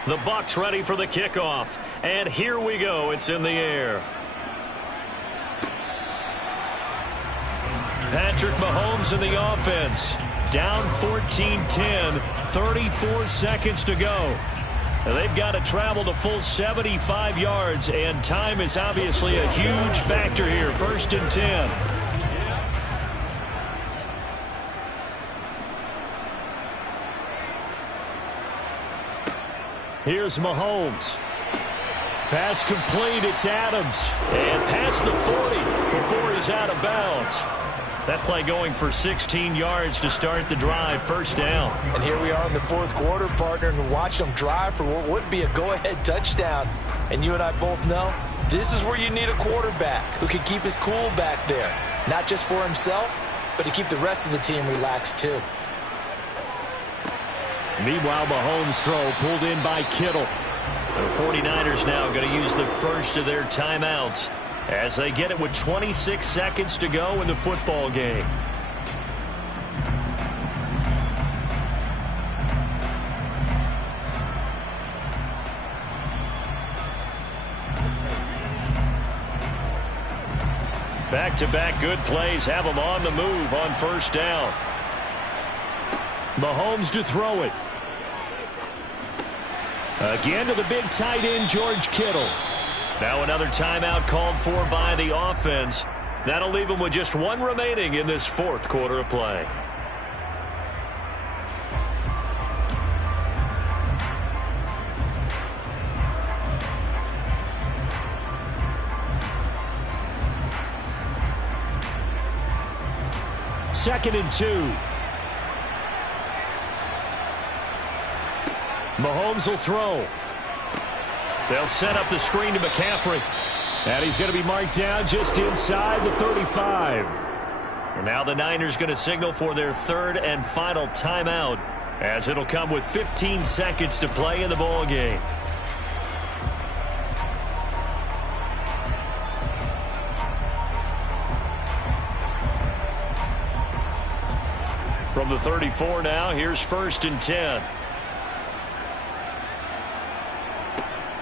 The Bucs ready for the kickoff. And here we go. It's in the air. Patrick Mahomes in the offense. Down 14-10. 34 seconds to go. They've got to travel the full 75 yards, and time is obviously a huge factor here. 1st and 10. Here's Mahomes. Pass complete. It's Adams. And past the 40 before he's out of bounds. That play going for 16 yards to start the drive. 1st down. And here we are in the 4th quarter, partner, and watch them drive for what would be a go-ahead touchdown. And you and I both know this is where you need a quarterback who can keep his cool back there. Not just for himself, but to keep the rest of the team relaxed too. Meanwhile, Mahomes' throw pulled in by Kittle. The 49ers now going to use the first of their timeouts as they get it with 26 seconds to go in the football game. Back-to-back good plays have them on the move on 1st down. Mahomes to throw it. Again to the big tight end, George Kittle. Now another timeout called for by the offense. That'll leave them with just one remaining in this 4th quarter of play. Second and 2. Mahomes will throw. They'll set up the screen to McCaffrey. And he's going to be marked down just inside the 35. And now the Niners going to signal for their 3rd and final timeout, as it'll come with 15 seconds to play in the ball game. From the 34 now, here's 1st and 10.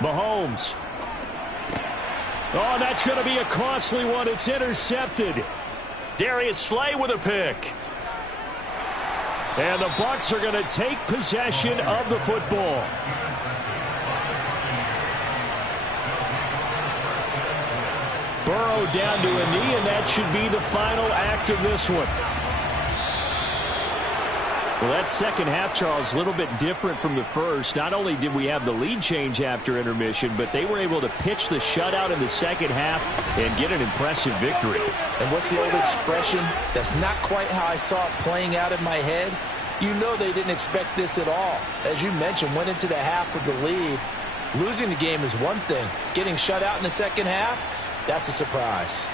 Mahomes. Oh, that's going to be a costly one. It's intercepted. Darius Slay with a pick. And the Bucs are going to take possession of the football. Burrow down to a knee, and that should be the final act of this one. Well, that second half, Charles, a little bit different from the first. Not only did we have the lead change after intermission, but they were able to pitch the shutout in the second half and get an impressive victory. And what's the old expression? That's not quite how I saw it playing out in my head. You know they didn't expect this at all. As you mentioned, went into the half with the lead. Losing the game is one thing. Getting shut out in the second half, that's a surprise.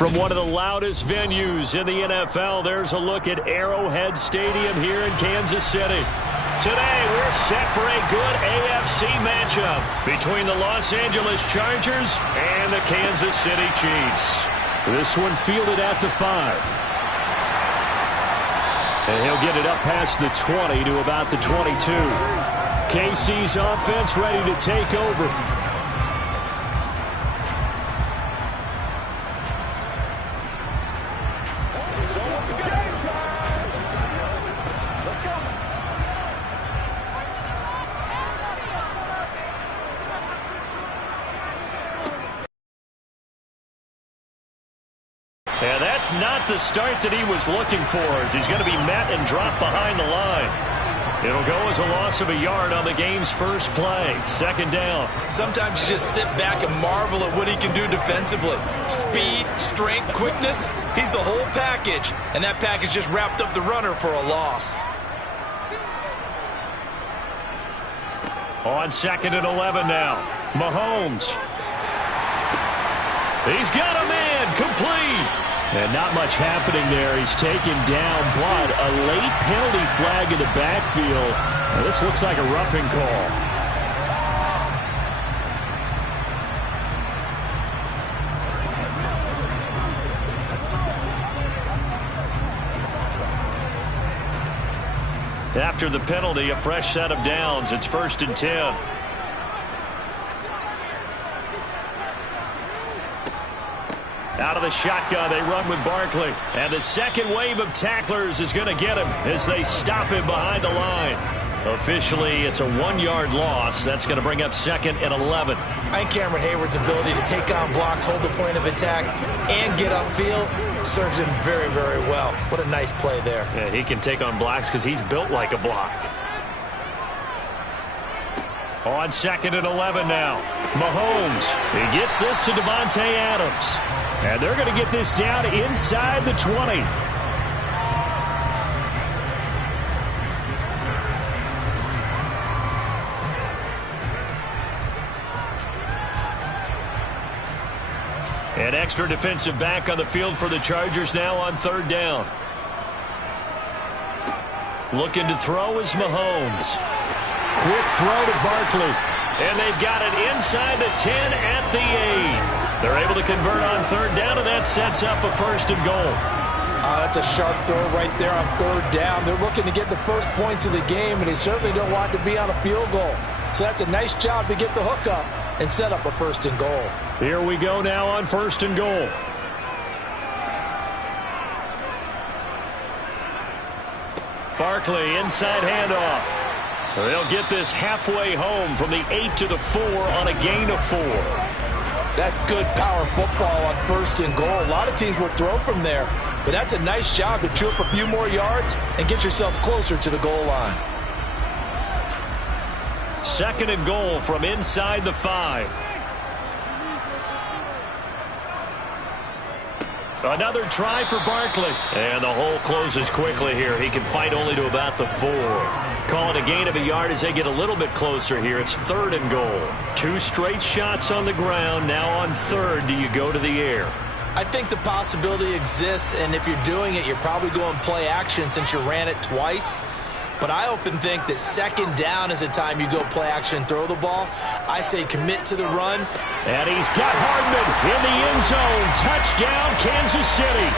From one of the loudest venues in the NFL, there's a look at Arrowhead Stadium here in Kansas City. Today, we're set for a good AFC matchup between the Los Angeles Chargers and the Kansas City Chiefs. This one fielded at the 5. And he'll get it up past the 20 to about the 22. KC's offense ready to take over. And that's not the start that he was looking for, as he's going to be met and dropped behind the line. It'll go as a loss of a yard on the game's first play. Second down. Sometimes you just sit back and marvel at what he can do defensively. Speed, strength, quickness. He's the whole package. And that package just wrapped up the runner for a loss. On 2nd and 11 now. Mahomes. He's got a man. Complete. And not much happening there. He's taken down, but a late penalty flag in the backfield. Now, this looks like a roughing call. After the penalty, a fresh set of downs. It's 1st and 10. Out of the shotgun, they run with Barkley. And the second wave of tacklers is going to get him as they stop him behind the line. Officially, it's a 1-yard loss. That's going to bring up 2nd and 11. I think Cameron Hayward's ability to take on blocks, hold the point of attack, and get upfield serves him very, very well. What a nice play there. Yeah, he can take on blocks because he's built like a block. On 2nd and 11 now. Mahomes. He gets this to Davante Adams. And they're going to get this down inside the 20. An extra defensive back on the field for the Chargers now on 3rd down. Looking to throw is Mahomes. Quick throw to Barkley. And they've got it inside the 10 at the 8. They're able to convert on 3rd down, and that sets up a 1st and goal. That's a sharp throw right there on 3rd down. They're looking to get the first points of the game, and they certainly don't want to be on a field goal. So that's a nice job to get the hook up and set up a 1st and goal. Here we go now on 1st and goal. Barkley, inside handoff. They'll get this halfway home from the 8 to the 4 on a gain of 4. That's good power football on 1st and goal. A lot of teams will throw from there, but that's a nice job to chew up a few more yards and get yourself closer to the goal line. 2nd and goal from inside the 5. Another try for Barkley. And the hole closes quickly here. He can fight only to about the 4. Call it a gain of a yard as they get a little bit closer here. It's 3rd and goal. 2 straight shots on the ground. Now on 3rd, do you go to the air? I think the possibility exists, and if you're doing it, you're probably going play action since you ran it twice. But I often think that 2nd down is a time you go play action and throw the ball. I say commit to the run. And he's got Hardman in the end zone. Touchdown, Kansas City.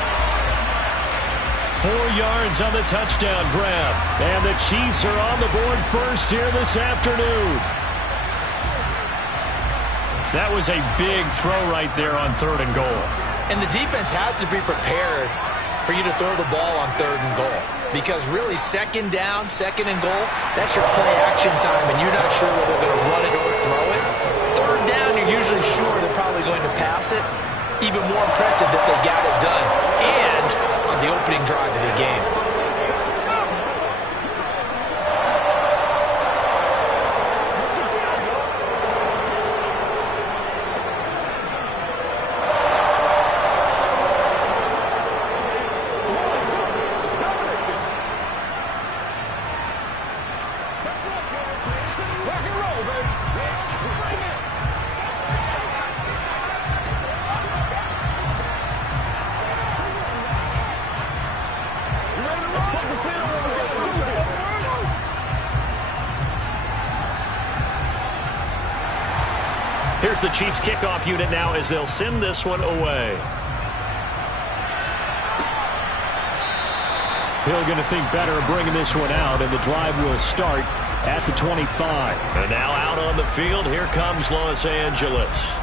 4 yards on the touchdown grab. And the Chiefs are on the board first here this afternoon. That was a big throw right there on 3rd and goal. And the defense has to be prepared for you to throw the ball on 3rd and goal. Because really, 2nd down, 2nd and goal, that's your play action time, and you're not sure whether they're going to run it or throw it. 3rd down, you're usually sure they're probably going to pass it. Even more impressive that they got it done. And on the opening drive of the game. Here's the Chiefs kickoff unit now as they'll send this one away. Hill going to think better of bringing this one out, and the drive will start at the 25. And now out on the field, here comes Los Angeles.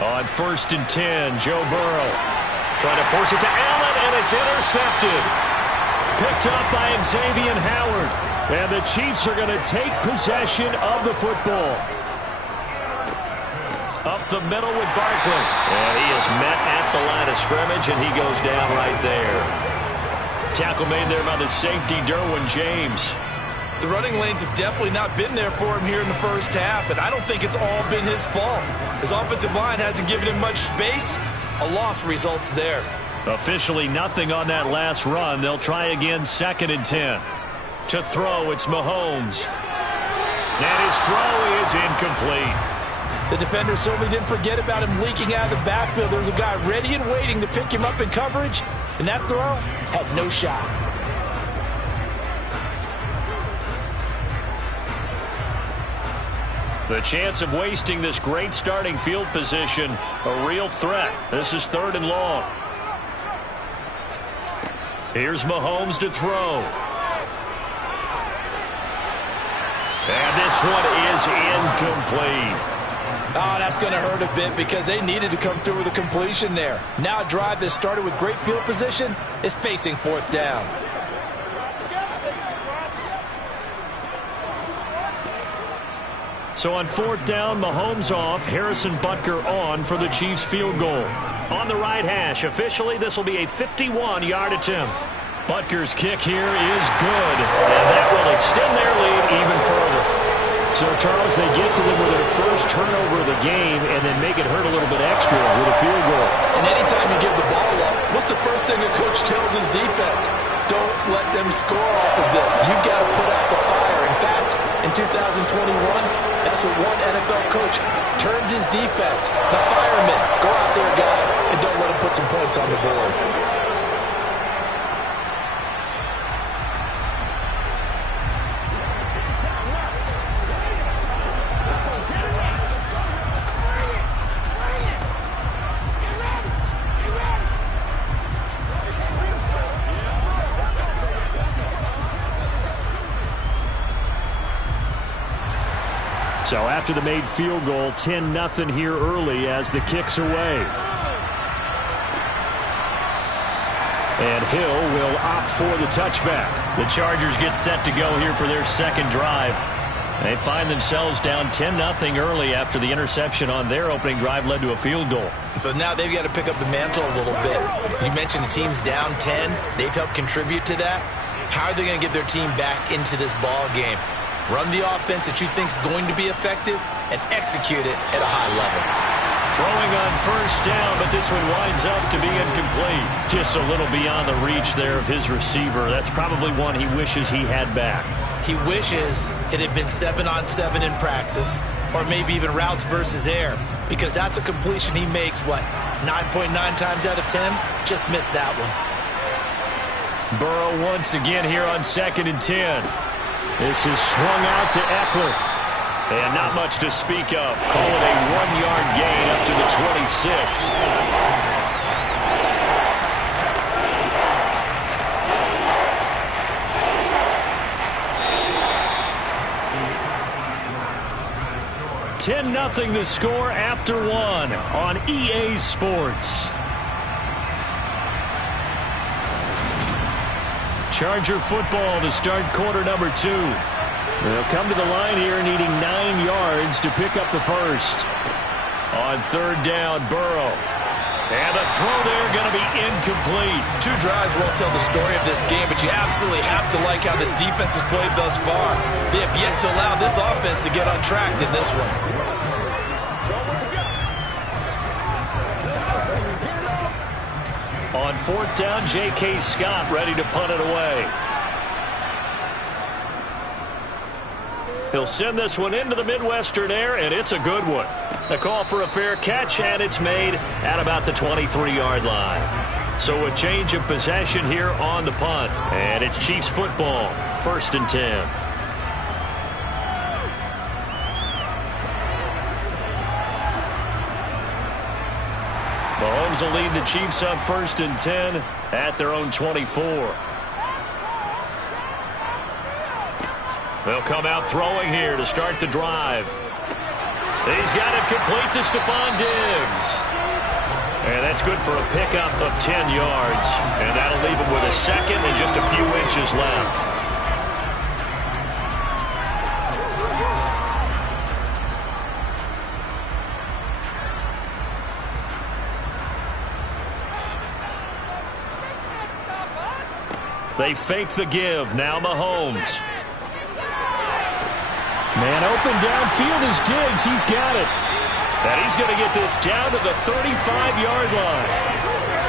On 1st and 10, Joe Burrow trying to force it to Allen, and it's intercepted. Picked up by Xavier Howard. And the Chiefs are going to take possession of the football. Up the middle with Barkley. And he is met at the line of scrimmage, and he goes down right there. Tackle made there by the safety, Derwin James. The running lanes have definitely not been there for him here in the first half, and I don't think it's all been his fault. His offensive line hasn't given him much space. A loss results there. Officially nothing on that last run. They'll try again 2nd and 10. To throw, it's Mahomes. And his throw is incomplete. The defender certainly didn't forget about him leaking out of the backfield. There was a guy ready and waiting to pick him up in coverage, and that throw had no shot. The chance of wasting this great starting field position, a real threat. This is 3rd and long. Here's Mahomes to throw. And this one is incomplete. Oh, that's going to hurt a bit because they needed to come through with a completion there. Now a drive that started with great field position is facing 4th down. So on 4th down, Mahomes off, Harrison Butker on for the Chiefs field goal. On the right hash, officially this will be a 51-yard attempt. Butker's kick here is good, and that will extend their lead even further. So, Charles, they get to them with their first turnover of the game and then make it hurt a little bit extra with a field goal. And anytime you give the ball up, what's the first thing a coach tells his defense? Don't let them score off of this. You've got to put out the fire. In fact, in 2021, that's what one NFL coach termed his defense. The firemen. Go out there, guys, and don't let them put some points on the board. So after the made field goal, 10-0 here early as the kick's away. And Hill will opt for the touchback. The Chargers get set to go here for their second drive. They find themselves down 10-0 early after the interception on their opening drive led to a field goal. So now they've got to pick up the mantle a little bit. You mentioned the team's down 10. They've helped contribute to that. How are they going to get their team back into this ball game? Run the offense that you think is going to be effective and execute it at a high level. Throwing on 1st down, but this one winds up to be incomplete. Just a little beyond the reach there of his receiver. That's probably one he wishes he had back. He wishes it had been 7-on-7 in practice, or maybe even routes versus air, because that's a completion he makes, 9.9 times out of 10? Just missed that one. Burrow once again here on 2nd and 10. This is swung out to Eckler. And not much to speak of. Call it a 1-yard gain up to the 26. $10-0 the score after 1 on EA Sports. Charger football to start quarter number 2. They'll come to the line here needing 9 yards to pick up the first. On 3rd down, Burrow. And the throw there going to be incomplete. 2 drives won't tell the story of this game, but you absolutely have to like how this defense has played thus far. They have yet to allow this offense to get on track in this one. On 4th down, J.K. Scott ready to punt it away. He'll send this one into the Midwestern air, and it's a good one. A call for a fair catch, and it's made at about the 23-yard line. So a change of possession here on the punt. And it's Chiefs football, 1st and 10. Mahomes will lead the Chiefs up 1st and 10 at their own 24. They'll come out throwing here to start the drive. He's got it complete to Stephon Diggs. And that's good for a pickup of 10 yards. And that'll leave him with a second and just a few inches left. They fake the give. Now Mahomes. Man open downfield is Diggs. He's got it. And he's going to get this down to the 35-yard line.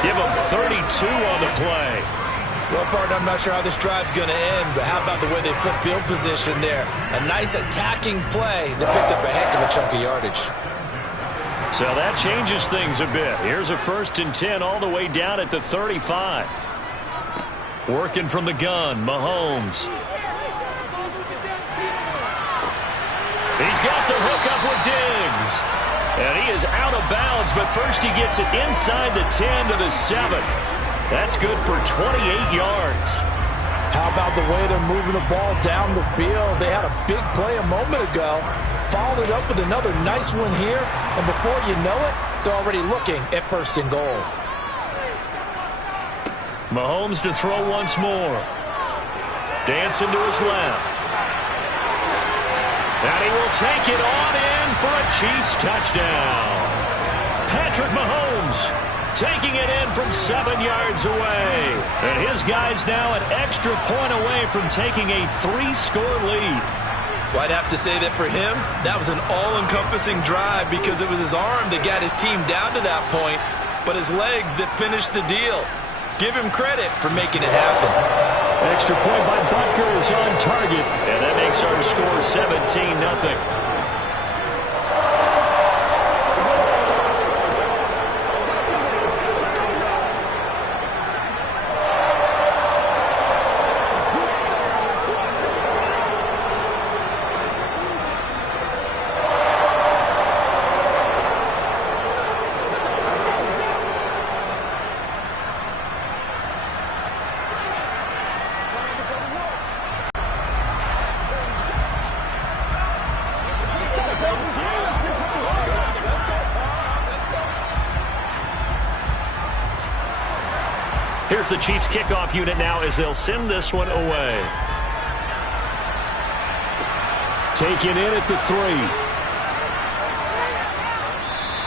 Give him 32 on the play. Well, partner, I'm not sure how this drive's going to end, but how about the way they flip field position there? A nice attacking play. They picked up a heck of a chunk of yardage. So that changes things a bit. Here's a 1st and 10 all the way down at the 35. Working from the gun, Mahomes. He's got the hook up with Diggs. And he is out of bounds, but first he gets it inside the 10 to the 7. That's good for 28 yards. How about the way they're moving the ball down the field? They had a big play a moment ago. Followed it up with another nice one here. And before you know it, they're already looking at 1st and goal. Mahomes to throw once more. Dancing to his left. And he will take it on in for a Chiefs touchdown. Patrick Mahomes taking it in from 7 yards away. And his guys now an extra point away from taking a 3-score lead. Well, I'd have to say that for him, that was an all-encompassing drive because it was his arm that got his team down to that point, but his legs that finished the deal. Give him credit for making it happen. Extra point by Butker is on target. And that makes our score 17-0. Here's the Chiefs kickoff unit now as they'll send this one away. Taken in at the 3.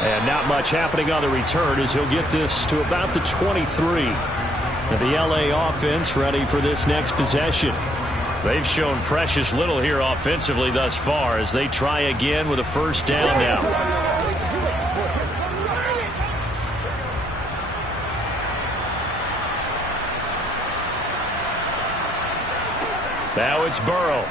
And not much happening on the return as he'll get this to about the 23. And the LA offense ready for this next possession. They've shown precious little here offensively thus far as they try again with a 1st down now. Now it's Burrow.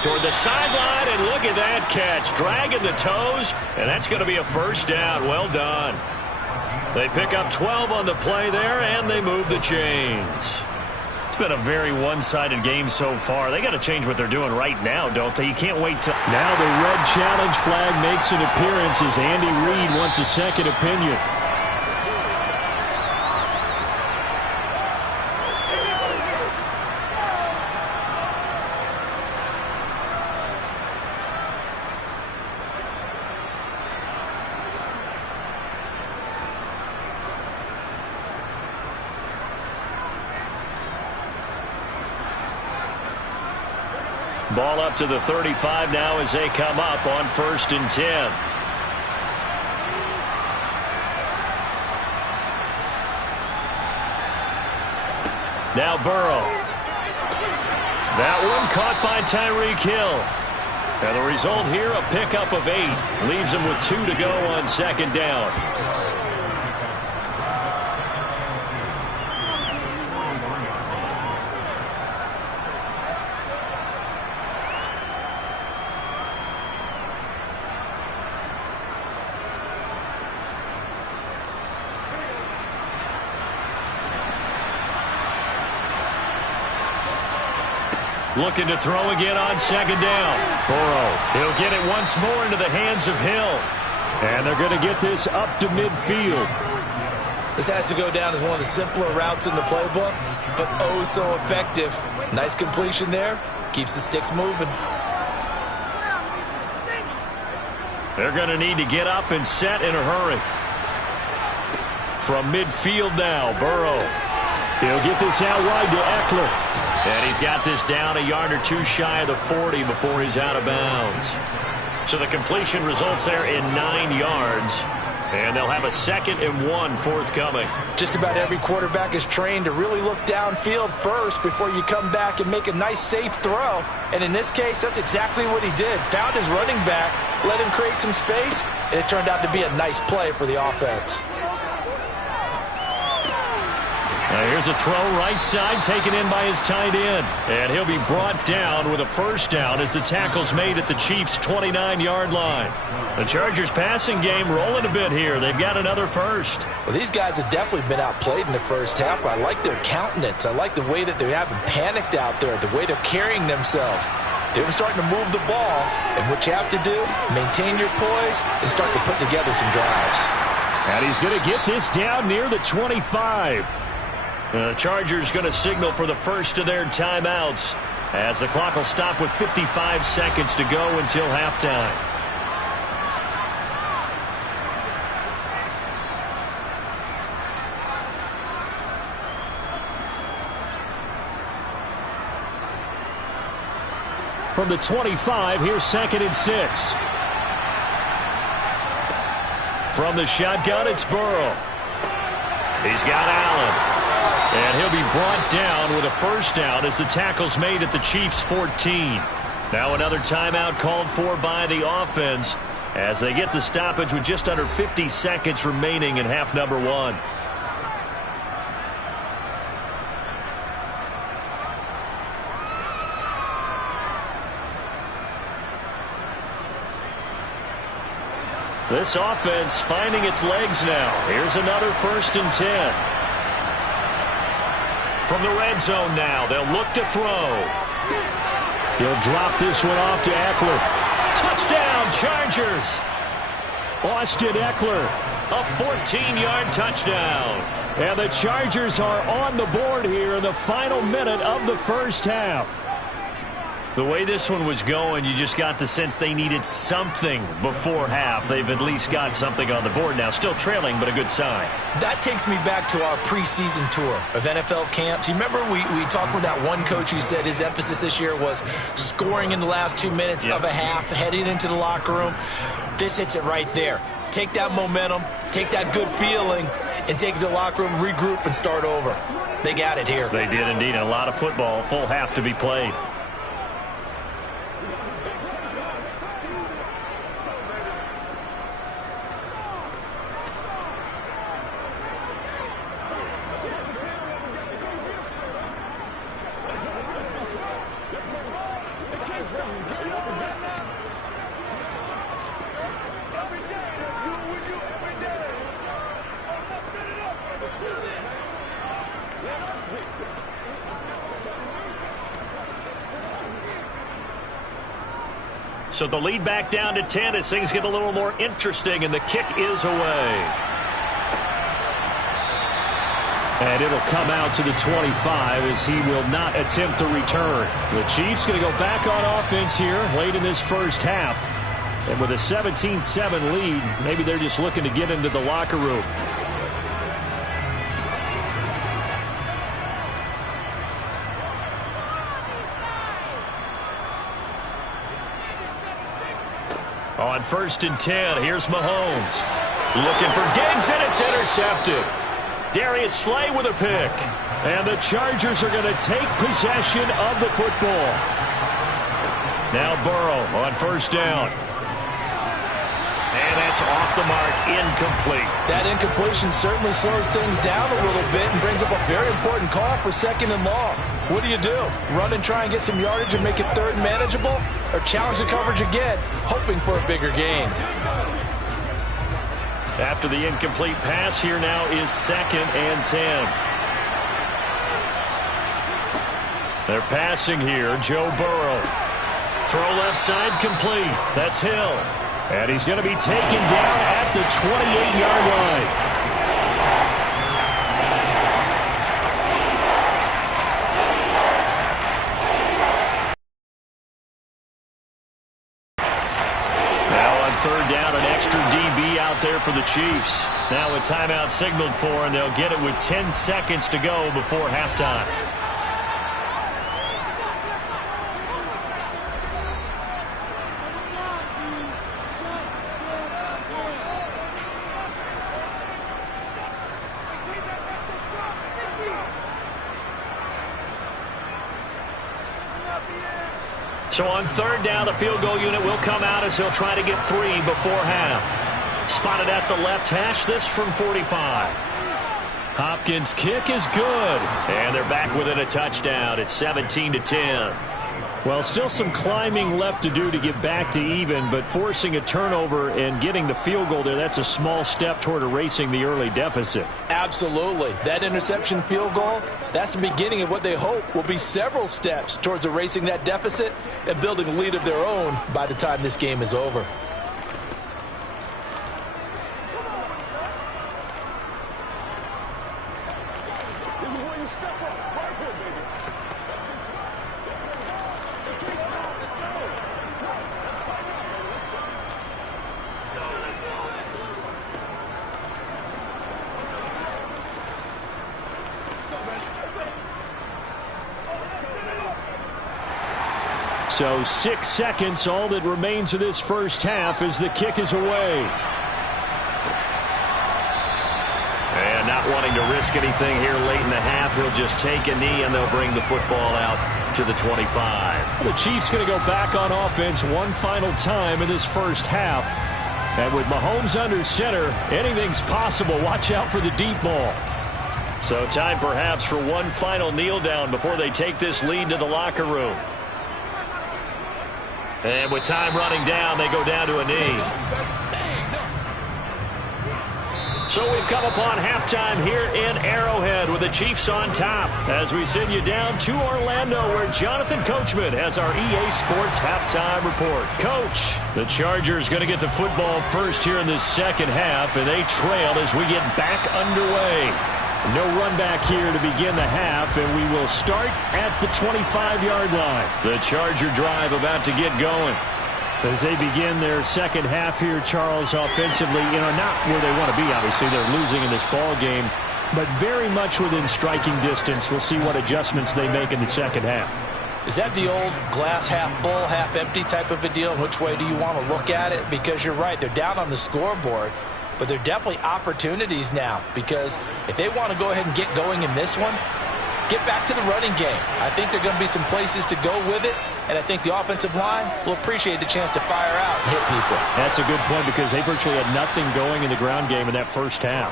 Toward the sideline, and look at that catch. Dragging the toes, and that's going to be a 1st down. Well done. They pick up 12 on the play there, and they move the chains. It's been a very one-sided game so far. They got to change what they're doing right now, don't they? You can't wait till... Now the red challenge flag makes an appearance as Andy Reid wants a second opinion. Ball up to the 35 now as they come up on 1st and 10. Now Burrow. That one caught by Tyreek Hill. And the result here, a pickup of 8. Leaves them with 2 to go on 2nd down. Looking to throw again on second down. Burrow, he'll get it once more into the hands of Hill. And they're going to get this up to midfield. This has to go down as one of the simpler routes in the playbook, but oh so effective. Nice completion there. Keeps the sticks moving. They're going to need to get up and set in a hurry. From midfield now, Burrow. He'll get this out wide to Eckler. And he's got this down a yard or two shy of the 40 before he's out of bounds. So the completion results there in 9 yards. And they'll have a 2nd and 1 forthcoming. Just about every quarterback is trained to really look downfield first before you come back and make a nice, safe throw. And in this case, that's exactly what he did. Found his running back, let him create some space, and it turned out to be a nice play for the offense. Now here's a throw right side taken in by his tight end. And he'll be brought down with a first down as the tackle's made at the Chiefs' 29-yard line. The Chargers passing game rolling a bit here. They've got another first. Well, these guys have definitely been outplayed in the first half. I like their countenance. I like the way that they haven't panicked out there, the way they're carrying themselves. They were starting to move the ball, and what you have to do, maintain your poise and start to put together some drives. And he's going to get this down near the 25. The Chargers going to signal for the first of their timeouts as the clock will stop with 55 seconds to go until halftime. From the 25, here's 2nd and 6. From the shotgun, it's Burrow. He's got Allen. And he'll be brought down with a first down as the tackle's made at the Chiefs' 14. Now another timeout called for by the offense as they get the stoppage with just under 50 seconds remaining in half number 1. This offense finding its legs now. Here's another 1st and 10. From the red zone now, they'll look to throw. He'll drop this one off to Eckler. Touchdown, Chargers. Austin Eckler. A 14-yard touchdown. And the Chargers are on the board here in the final minute of the first half. The way this one was going, you just got the sense they needed something before half. They've at least got something on the board now. Still trailing, but a good sign. That takes me back to our preseason tour of NFL camps. You remember we talked with that one coach who said his emphasis this year was scoring in the last 2 minutes of a half, heading into the locker room. This hits it right there. Take that momentum, take that good feeling, and take it to the locker room, regroup, and start over. They got it here. They did indeed. And a lot of football, full half to be played. So the lead back down to 10 as things get a little more interesting, and the kick is away. And it'll come out to the 25 as he will not attempt to return. The Chiefs going to go back on offense here late in this first half. And with a 17-7 lead, maybe they're just looking to get into the locker room. On 1st and 10, here's Mahomes. Looking for Diggs, and it's intercepted. Darius Slay with a pick. And the Chargers are going to take possession of the football. Now Burrow on 1st down. And that's off the mark, incomplete. That incompletion certainly slows things down a little bit and brings up a very important call for 2nd and long. What do? Run and try and get some yardage and make it 3rd manageable? Or challenge the coverage again, hoping for a bigger gain? After the incomplete pass, here now is 2nd and 10. They're passing here. Joe Burrow. Throw left side complete. That's Hill. And he's going to be taken down at the 28-yard line. Third down, an extra DB out there for the Chiefs. Now a timeout signaled for, and they'll get it with 10 seconds to go before halftime. So on third down, the field goal unit will come out as he'll try to get 3 before half. Spotted at the left hash, this from 45. Hopkins' kick is good. And they're back within a touchdown. It's 17-10. Well, still some climbing left to do to get back to even, but forcing a turnover and getting the field goal there, that's a small step toward erasing the early deficit. Absolutely. That interception field goal, that's the beginning of what they hope will be several steps towards erasing that deficit and building a lead of their own by the time this game is over. So 6 seconds, all that remains of this first half as the kick is away. And not wanting to risk anything here late in the half, he'll just take a knee and they'll bring the football out to the 25. The Chiefs going to go back on offense one final time in this first half. And with Mahomes under center, anything's possible. Watch out for the deep ball. So time perhaps for one final kneel down before they take this lead to the locker room. And with time running down, they go down to a knee. So we've come upon halftime here in Arrowhead with the Chiefs on top as we send you down to Orlando where Jonathan Coachman has our EA Sports halftime report. Coach, the Chargers going to get the football first here in this second half, and they trail as we get back underway. No run back here to begin the half, and we will start at the 25-yard line. The Charger drive about to get going. As they begin their second half here, Charles, offensively, not where they want to be, obviously. They're losing in this ball game, but very much within striking distance. We'll see what adjustments they make in the second half. Is that the old glass half full, half empty type of a deal? Which way do you want to look at it? Because you're right, they're down on the scoreboard. But they're definitely opportunities now because if they want to go ahead and get going in this one, get back to the running game. I think there are going to be some places to go with it, and I think the offensive line will appreciate the chance to fire out and hit people. That's a good point because they virtually had nothing going in the ground game in that first half.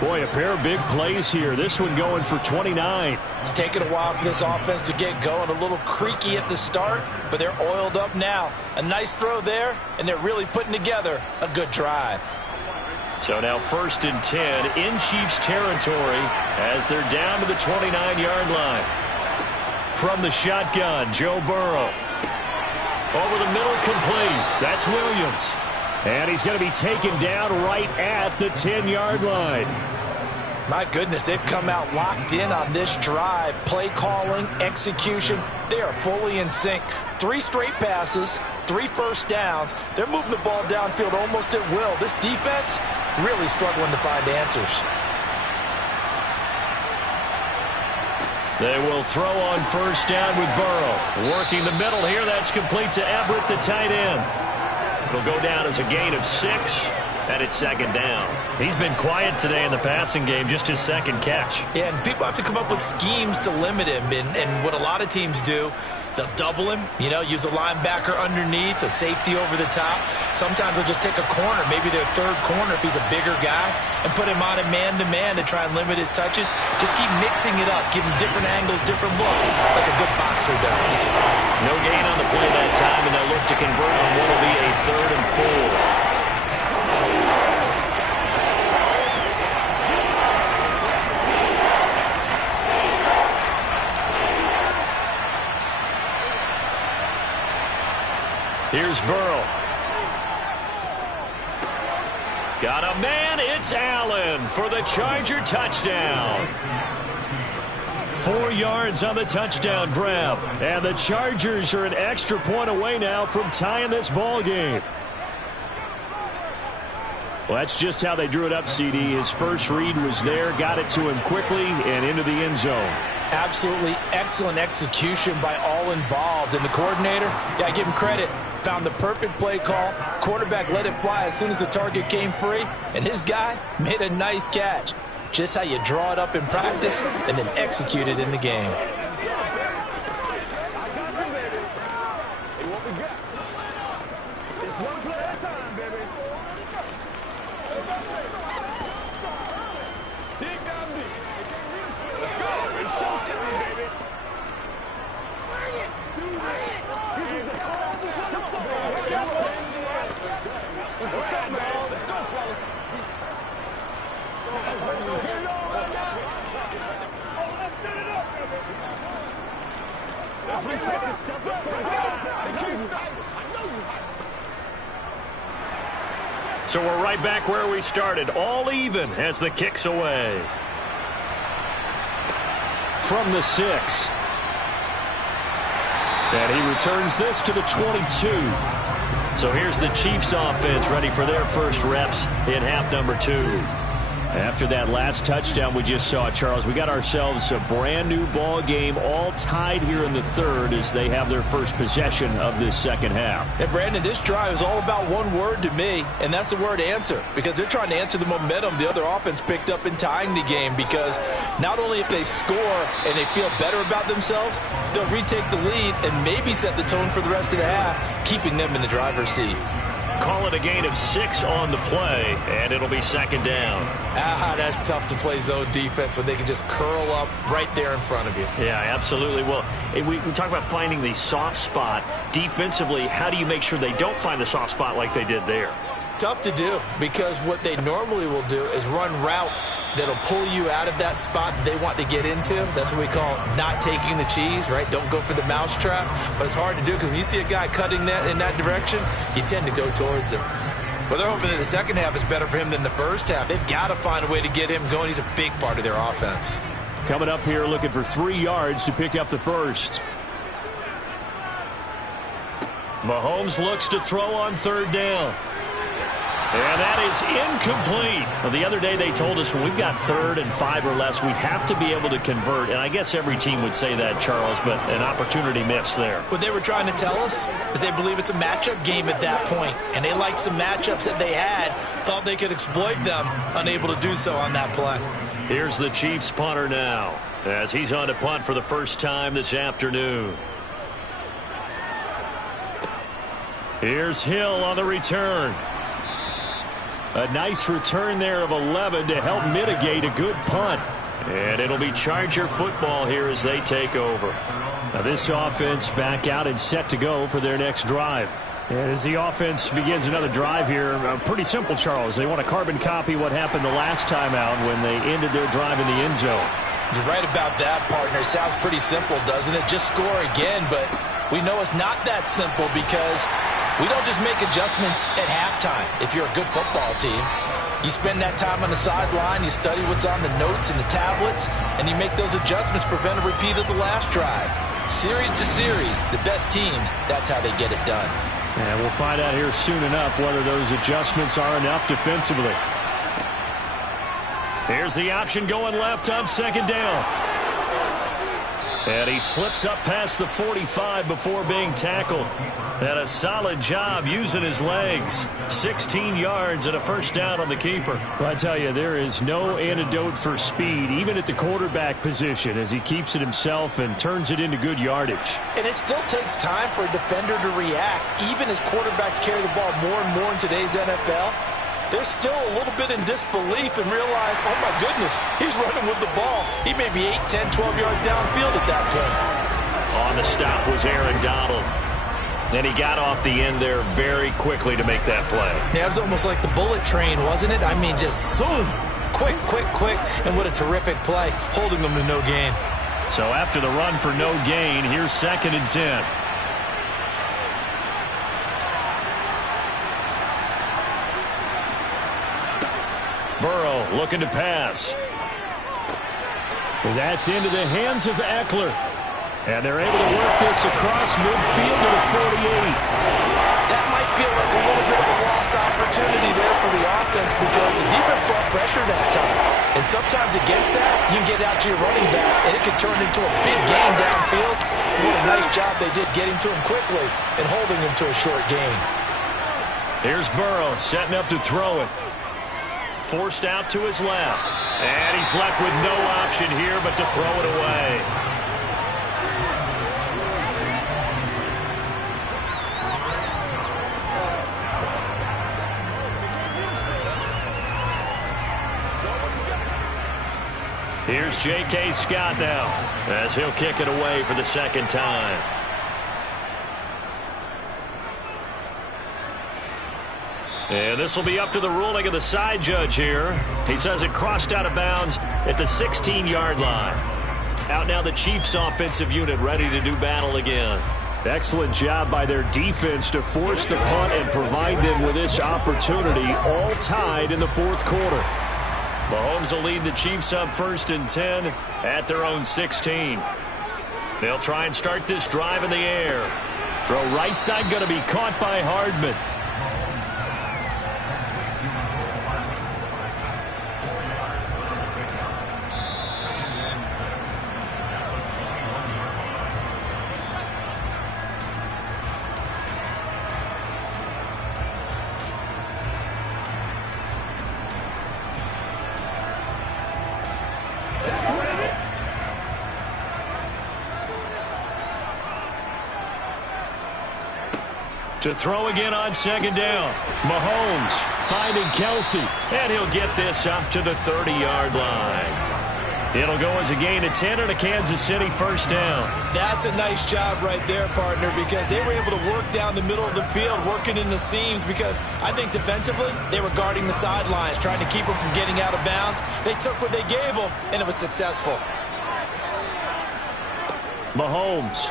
Boy, a pair of big plays here. This one going for 29. It's taken a while for this offense to get going. A little creaky at the start, but they're oiled up now. A nice throw there, and they're really putting together a good drive. So now 1st and 10 in Chiefs territory as they're down to the 29-yard line. From the shotgun, Joe Burrow. Over the middle, complete. That's Williams. And he's going to be taken down right at the 10-yard line. My goodness, they've come out locked in on this drive. Play calling, execution, they are fully in sync. 3 straight passes, 3 first downs. They're moving the ball downfield almost at will. This defense really struggling to find answers. They will throw on 1st down with Burrow. Working the middle here, that's complete to Everett, the tight end. It'll go down as a gain of 6, and it's 2nd down. He's been quiet today in the passing game, just his 2nd catch. Yeah, and people have to come up with schemes to limit him, and what a lot of teams do, they'll double him, use a linebacker underneath, a safety over the top. Sometimes they'll just take a corner, maybe their 3rd corner if he's a bigger guy, and put him on a man-to-man to try and limit his touches. Just keep mixing it up, give him different angles, different looks, like a good boxer does. No gain on the play that time, and they'll look to convert on what will be a 3rd and 4. Here's Burrow. Got a man, it's Allen for the Charger touchdown. 4 yards on the touchdown grab. And the Chargers are an extra point away now from tying this ball game. Well, that's just how they drew it up, CD. His first read was there, got it to him quickly, and into the end zone. Absolutely excellent execution by all involved. And the coordinator, yeah, give him credit, found the perfect play call. Quarterback let it fly as soon as the target came free, and his guy made a nice catch. Just how you draw it up in practice and then execute it in the game. So we're right back where we started, all even as the kick's away. From the 6. And he returns this to the 22. So here's the Chiefs offense ready for their first reps in half number 2. After that last touchdown we just saw, Charles, we got ourselves a brand new ball game, all tied here in the third as they have their first possession of this second half. And Brandon, this drive is all about one word to me, and that's the word answer, because they're trying to answer the momentum the other offense picked up in tying the game, because not only if they score and they feel better about themselves, they'll retake the lead and maybe set the tone for the rest of the half, keeping them in the driver's seat. Call it a gain of 6 on the play, and it'll be second down. That's tough to play zone defense when they can just curl up right there in front of you. Yeah, absolutely. Well, we talk about finding the soft spot. Defensively, how do you make sure they don't find the soft spot like they did there? Tough to do, because what they normally will do is run routes that'll pull you out of that spot that they want to get into. That's what we call not taking the cheese, right? Don't go for the mousetrap. But it's hard to do because when you see a guy cutting that in that direction, you tend to go towards him. Well, they're hoping that the second half is better for him than the first half. They've got to find a way to get him going. He's a big part of their offense. Coming up here looking for 3 yards to pick up the first. Mahomes looks to throw on third down. And that is incomplete. Well, the other day they told us when we've got 3rd and 5 or less, we have to be able to convert. And I guess every team would say that, Charles, but an opportunity missed there. What they were trying to tell us is they believe it's a matchup game at that point. And they liked some matchups that they had, thought they could exploit them, unable to do so on that play. Here's the Chiefs punter now as he's on to punt for the first time this afternoon. Here's Hill on the return. A nice return there of 11 to help mitigate a good punt. And it'll be Charger football here as they take over. Now this offense back out and set to go for their next drive. And as the offense begins another drive here, pretty simple, Charles. They want to carbon copy what happened the last time out when they ended their drive in the end zone. You're right about that, partner. It sounds pretty simple, doesn't it? Just score again, but we know it's not that simple because we don't just make adjustments at halftime if you're a good football team. You spend that time on the sideline, you study what's on the notes and the tablets, and you make those adjustments, prevent a repeat of the last drive. Series to series, the best teams, that's how they get it done. And we'll find out here soon enough whether those adjustments are enough defensively. Here's the option going left on second down. And he slips up past the 45 before being tackled. And a solid job using his legs. 16 yards and a first down on the keeper. Well, I tell you, there is no antidote for speed, even at the quarterback position, as he keeps it himself and turns it into good yardage. And it still takes time for a defender to react. Even as quarterbacks carry the ball more and more in today's NFL, they're still a little bit in disbelief and realize, oh my goodness, he's running with the ball. He may be 8, 10, 12 yards downfield at that point. On the stop was Aaron Donald. And he got off the end there very quickly to make that play. Yeah, it was almost like the bullet train, wasn't it? I mean, just zoom. Quick, quick, quick. And what a terrific play, holding them to no gain. So after the run for no gain, here's 2nd and 10. Looking to pass. That's into the hands of Eckler. And they're able to work this across midfield to the 48. That might feel like a little bit of a lost opportunity there for the offense because the defense brought pressure that time. And sometimes against that, you can get out to your running back, and it could turn into a big gain downfield. What a nice job they did getting to him quickly and holding him to a short gain. Here's Burrow setting up to throw it. Forced out to his left. And he's left with no option here but to throw it away. Here's J.K. Scott now as he'll kick it away for the second time. And this will be up to the ruling of the side judge here. He says it crossed out of bounds at the 16-yard line. Out now the Chiefs offensive unit ready to do battle again. Excellent job by their defense to force the punt and provide them with this opportunity, all tied in the fourth quarter. Mahomes will lead the Chiefs up 1st and 10 at their own 16. They'll try and start this drive in the air. Throw right side going to be caught by Hardman. To throw again on second down. Mahomes finding Kelsey. And he'll get this up to the 30-yard line. It'll go as a gain of 10 and a Kansas City first down. That's a nice job right there, partner, because they were able to work down the middle of the field, working in the seams, because I think defensively they were guarding the sidelines, trying to keep them from getting out of bounds. They took what they gave them, and it was successful. Mahomes.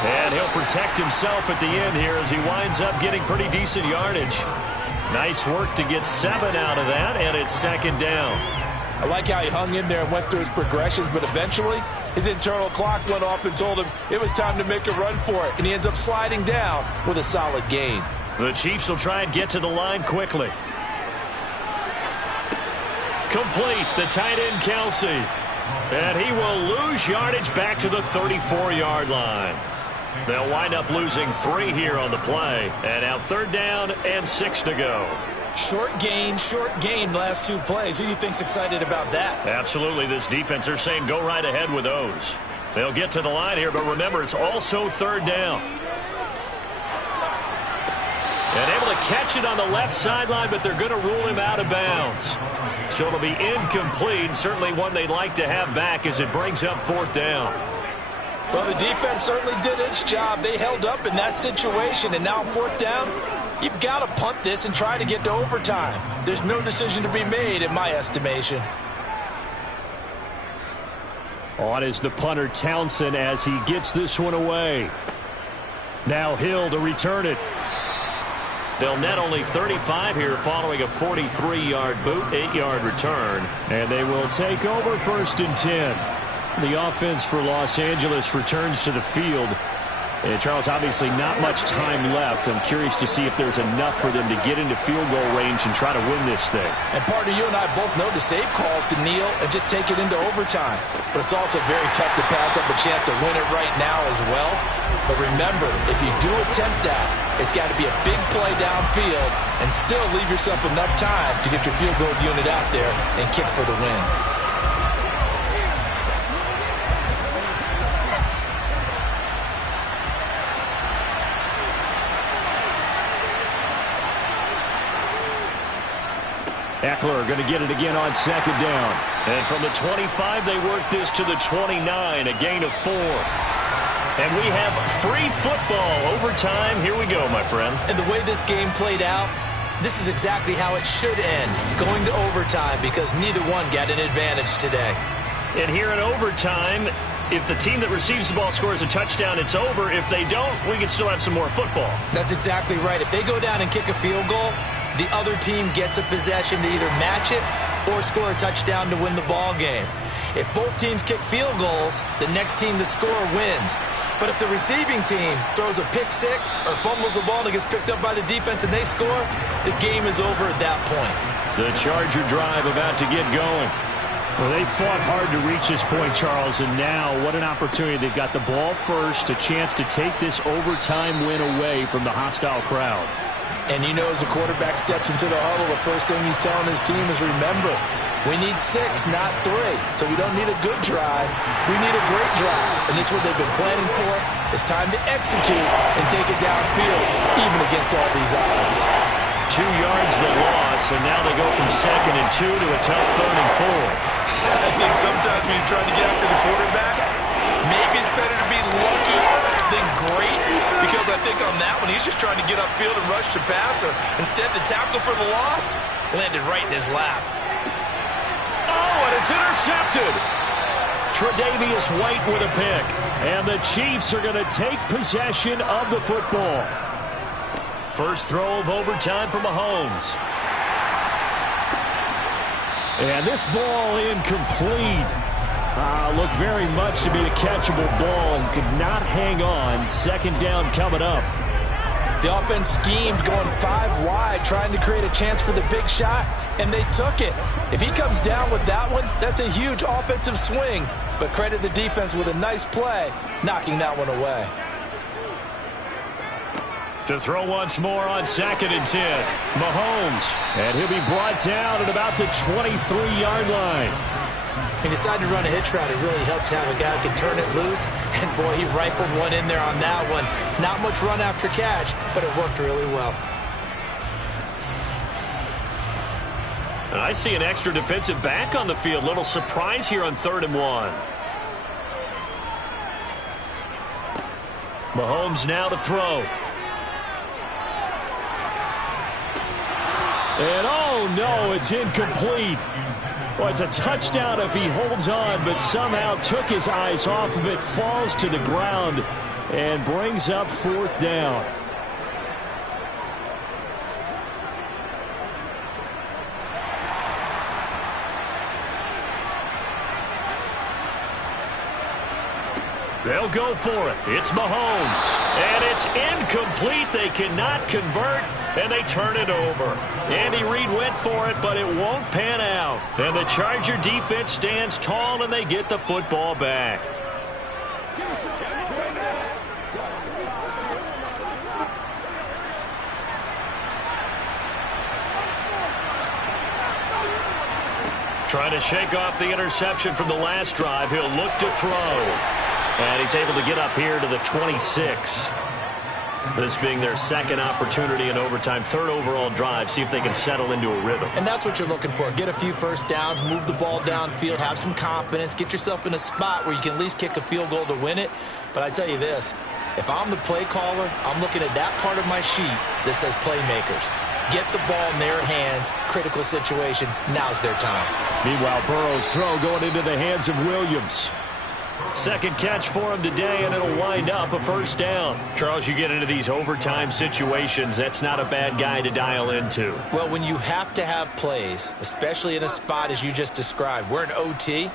And he'll protect himself at the end here as he winds up getting pretty decent yardage. Nice work to get 7 out of that, and it's second down. I like how he hung in there and went through his progressions, but eventually his internal clock went off and told him it was time to make a run for it, and he ends up sliding down with a solid gain. The Chiefs will try and get to the line quickly. Complete, the tight end Kelsey. And he will lose yardage back to the 34-yard line. They'll wind up losing 3 here on the play. And now 3rd down and 6 to go. Short gain, last 2 plays. Who do you think's excited about that? Absolutely. This defense, they're saying go right ahead with those. They'll get to the line here, but remember, it's also 3rd down. And able to catch it on the left sideline, but they're going to rule him out of bounds. So it'll be incomplete. Certainly one they'd like to have back as it brings up 4th down. Well, the defense certainly did its job. They held up in that situation, and now 4th down, you've got to punt this and try to get to overtime. There's no decision to be made in my estimation. On is the punter Townsend as he gets this one away. Now Hill to return it. They'll net only 35 here following a 43-yard boot, 8-yard return. And they will take over 1st and 10. The offense for Los Angeles returns to the field. And Charles, obviously not much time left. I'm curious to see if there's enough for them to get into field goal range and try to win this thing. And partner, you and I both know the safe calls to kneel and just take it into overtime. But it's also very tough to pass up a chance to win it right now as well. But remember, if you do attempt that, it's got to be a big play downfield and still leave yourself enough time to get your field goal unit out there and kick for the win. Eckler going to get it again on 2nd down. And from the 25, they work this to the 29, a gain of 4. And we have free football overtime. Here we go, my friend. And the way this game played out, this is exactly how it should end, going to overtime, because neither one got an advantage today. And here in overtime, if the team that receives the ball scores a touchdown, it's over. If they don't, we can still have some more football. That's exactly right. If they go down and kick a field goal, the other team gets a possession to either match it or score a touchdown to win the ball game. If both teams kick field goals, the next team to score wins. But if the receiving team throws a pick six or fumbles the ball and it gets picked up by the defense and they score, the game is over at that point. The Charger drive about to get going. Well, they fought hard to reach this point, Charles, and now what an opportunity. They've got the ball first, a chance to take this overtime win away from the hostile crowd. And you know, as the quarterback steps into the huddle, the first thing he's telling his team is, remember, we need 6, not 3. So we don't need a good drive. We need a great drive. And this is what they've been planning for. It's time to execute and take it downfield, even against all these odds. 2 yards the loss, and now they go from 2nd and 2 to a tough 3rd and 4. I think sometimes when you're trying to get after the quarterback, maybe it's better to be lucky than great, because I think on that one, he's just trying to get upfield and rush the passer. Instead, the tackle for the loss landed right in his lap. Oh, and it's intercepted. Tre'Davious White with a pick. And the Chiefs are going to take possession of the football. First throw of overtime for Mahomes. And this ball incomplete. Looked very much to be a catchable ball. Could not hang on. 2nd down coming up. The offense schemed going 5 wide, trying to create a chance for the big shot, and they took it. If he comes down with that one, that's a huge offensive swing. But credit the defense with a nice play, knocking that one away. To throw once more on 2nd and 10. Mahomes. And he'll be brought down at about the 23-yard line. He decided to run a hitch route. It really helped to have a guy who can turn it loose. And, boy, he rifled one in there on that one. Not much run after catch, but it worked really well. And I see an extra defensive back on the field. Little surprise here on 3rd and 1. Mahomes now to throw. And, oh, no, it's incomplete. Well, it's a touchdown if he holds on, but somehow took his eyes off of it, falls to the ground, and brings up 4th down. They'll go for it. It's Mahomes. And it's incomplete. They cannot convert, and they turn it over. Andy Reid went for it, but it won't pan out. And the Charger defense stands tall, and they get the football back. Trying to shake off the interception from the last drive. He'll look to throw. And he's able to get up here to the 26. This being their 2nd opportunity in overtime, 3rd overall drive. See if they can settle into a rhythm. And that's what you're looking for. Get a few first downs, move the ball downfield, have some confidence, get yourself in a spot where you can at least kick a field goal to win it. But I tell you this, if I'm the play caller, I'm looking at that part of my sheet that says playmakers. Get the ball in their hands, critical situation, now's their time. Meanwhile, Burrow's throw going into the hands of Williams. 2nd catch for him today, and it'll wind up a 1st down. Charles, you get into these overtime situations, that's not a bad guy to dial into. Well, when you have to have plays, especially in a spot as you just described, we're in OT,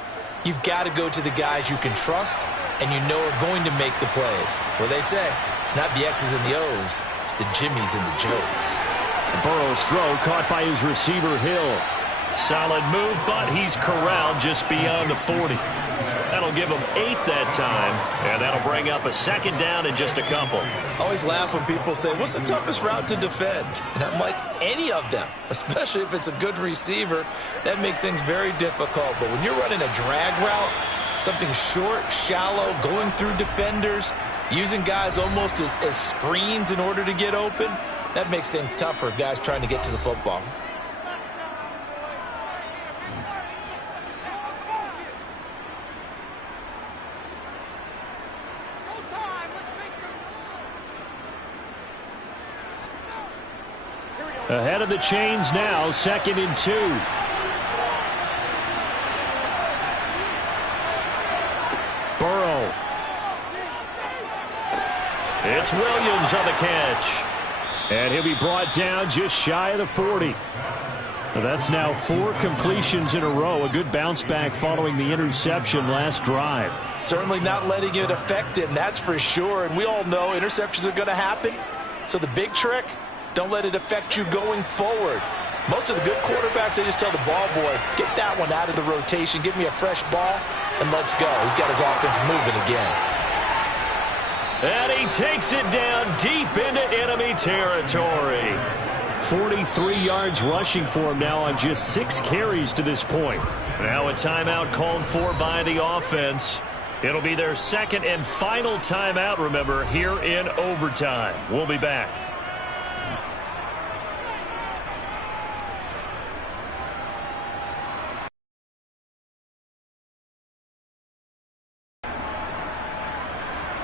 you've got to go to the guys you can trust and you know are going to make the plays. Well, they say, it's not the X's and the O's, it's the Jimmies and the Joes. Burrow's throw caught by his receiver, Hill. Solid move, but he's corralled just beyond the 40. That'll give him 8 that time, and that'll bring up a 2nd down in just a couple. I always laugh when people say, what's the toughest route to defend? And I'm like, any of them, especially if it's a good receiver. That makes things very difficult. But when you're running a drag route, something short, shallow, going through defenders, using guys almost as screens in order to get open, that makes things tough for guys trying to get to the football. Ahead of the chains now, 2nd and 2. Burrow It's Williams on the catch. And he'll be brought down just shy of the 40. That's now 4 completions in a row. A good bounce back following the interception last drive. Certainly not letting it affect him, that's for sure. And we all know interceptions are going to happen. So the big trick, don't let it affect you going forward. Most of the good quarterbacks, they just tell the ball boy, get that one out of the rotation, give me a fresh ball, and let's go. He's got his offense moving again. And he takes it down deep into enemy territory. 43 yards rushing for him now on just 6 carries to this point. Now a timeout called for by the offense. It'll be their second and final timeout, remember, here in overtime. We'll be back.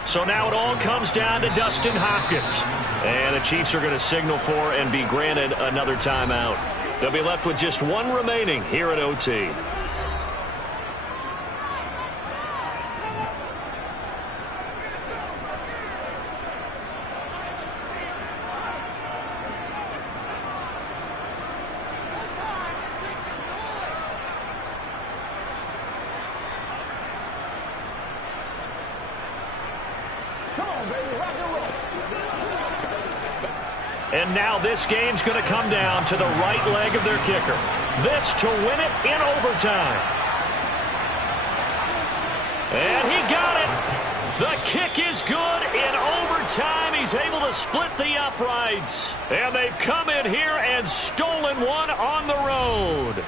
So now it all comes down to Dustin Hopkins. And the Chiefs are going to signal for and be granted another timeout. They'll be left with just 1 remaining here at OT. And now this game's going to come down to the right leg of their kicker. This to win it in overtime. And he got it. The kick is good in overtime. He's able to split the uprights. And they've come in here and stolen one on the road.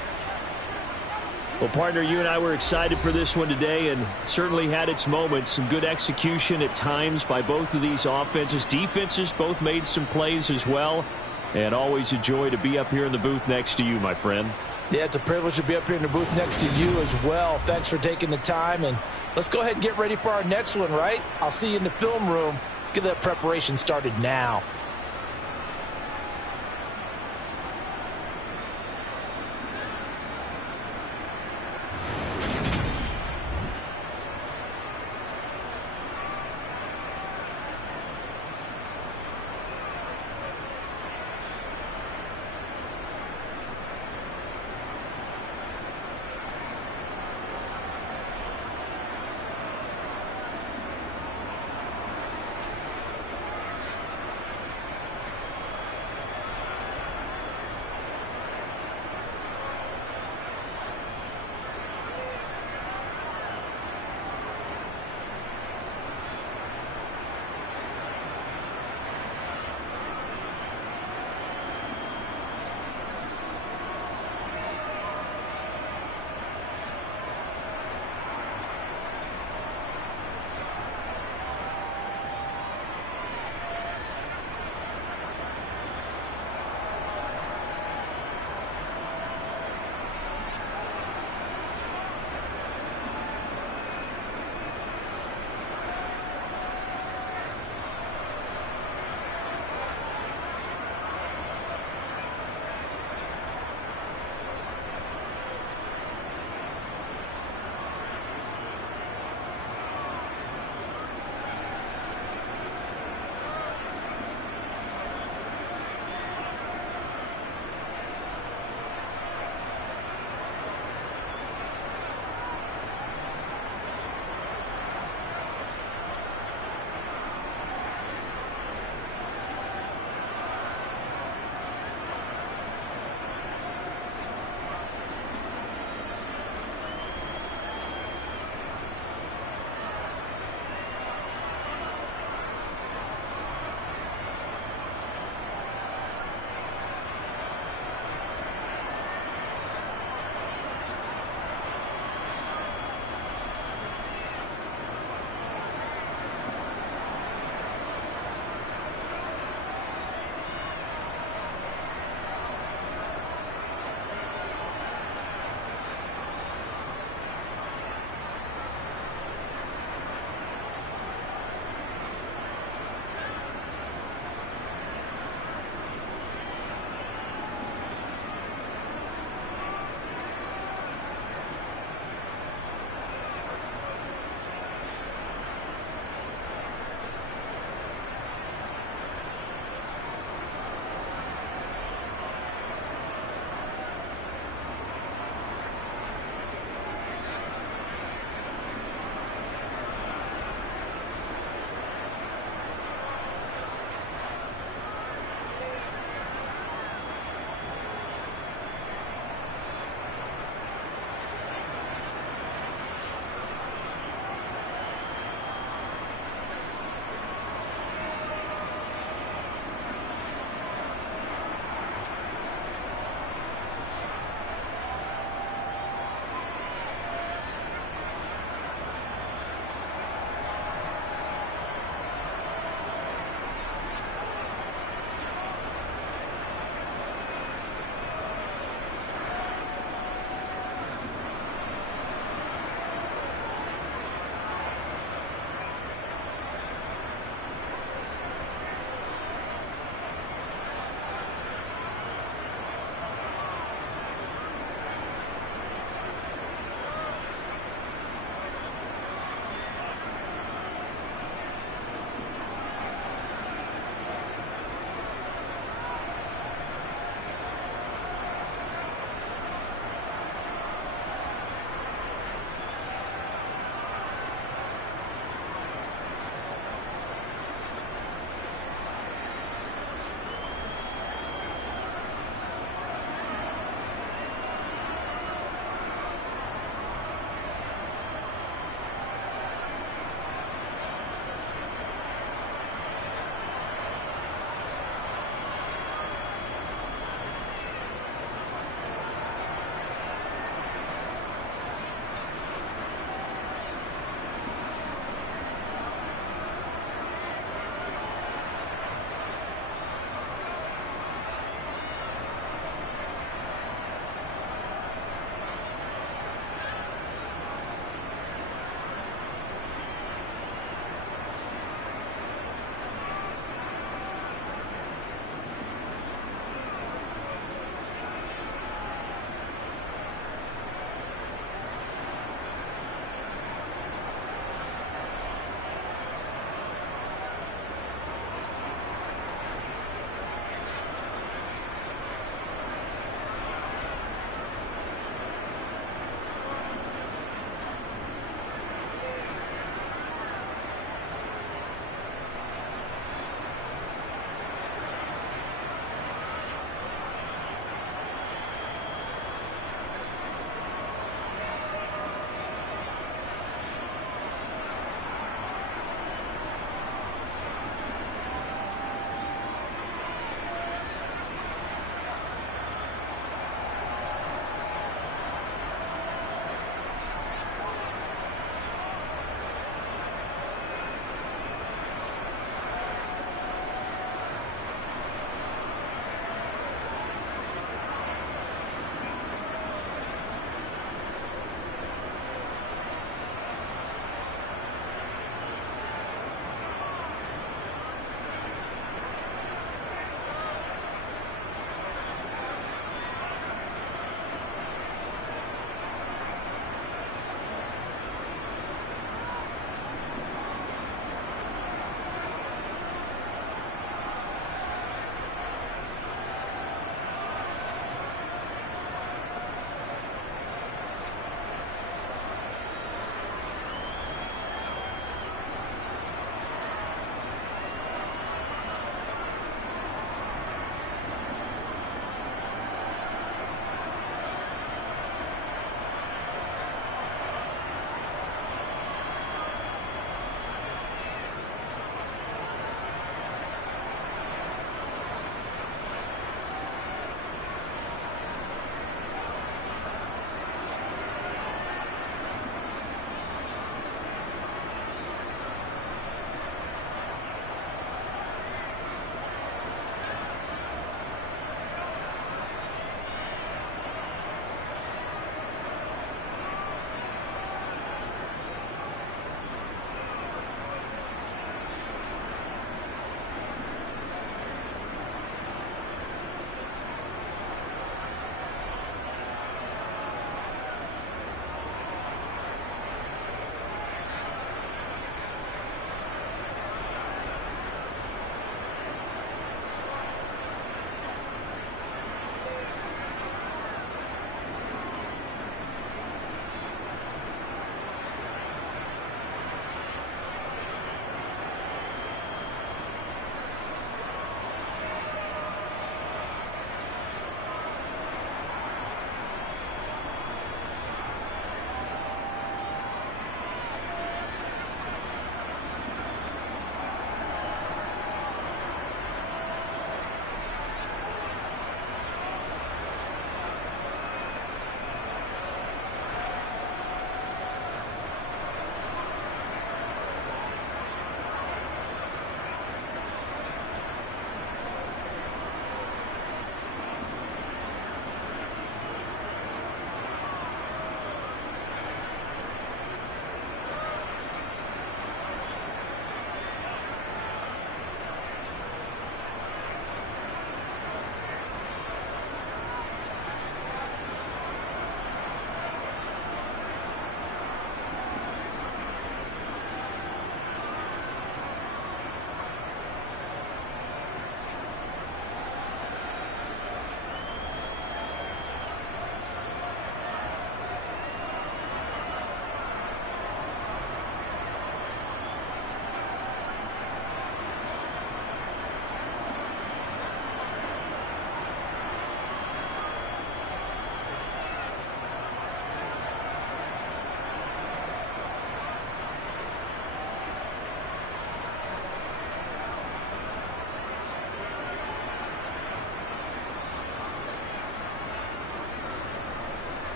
Well, partner, you and I were excited for this one today, and certainly had its moments. Some good execution at times by both of these offenses. Defenses both made some plays as well. And always a joy to be up here in the booth next to you, my friend. Yeah, it's a privilege to be up here in the booth next to you as well. Thanks for taking the time, and let's go ahead and get ready for our next one, right? I'll see you in the film room. Get that preparation started now.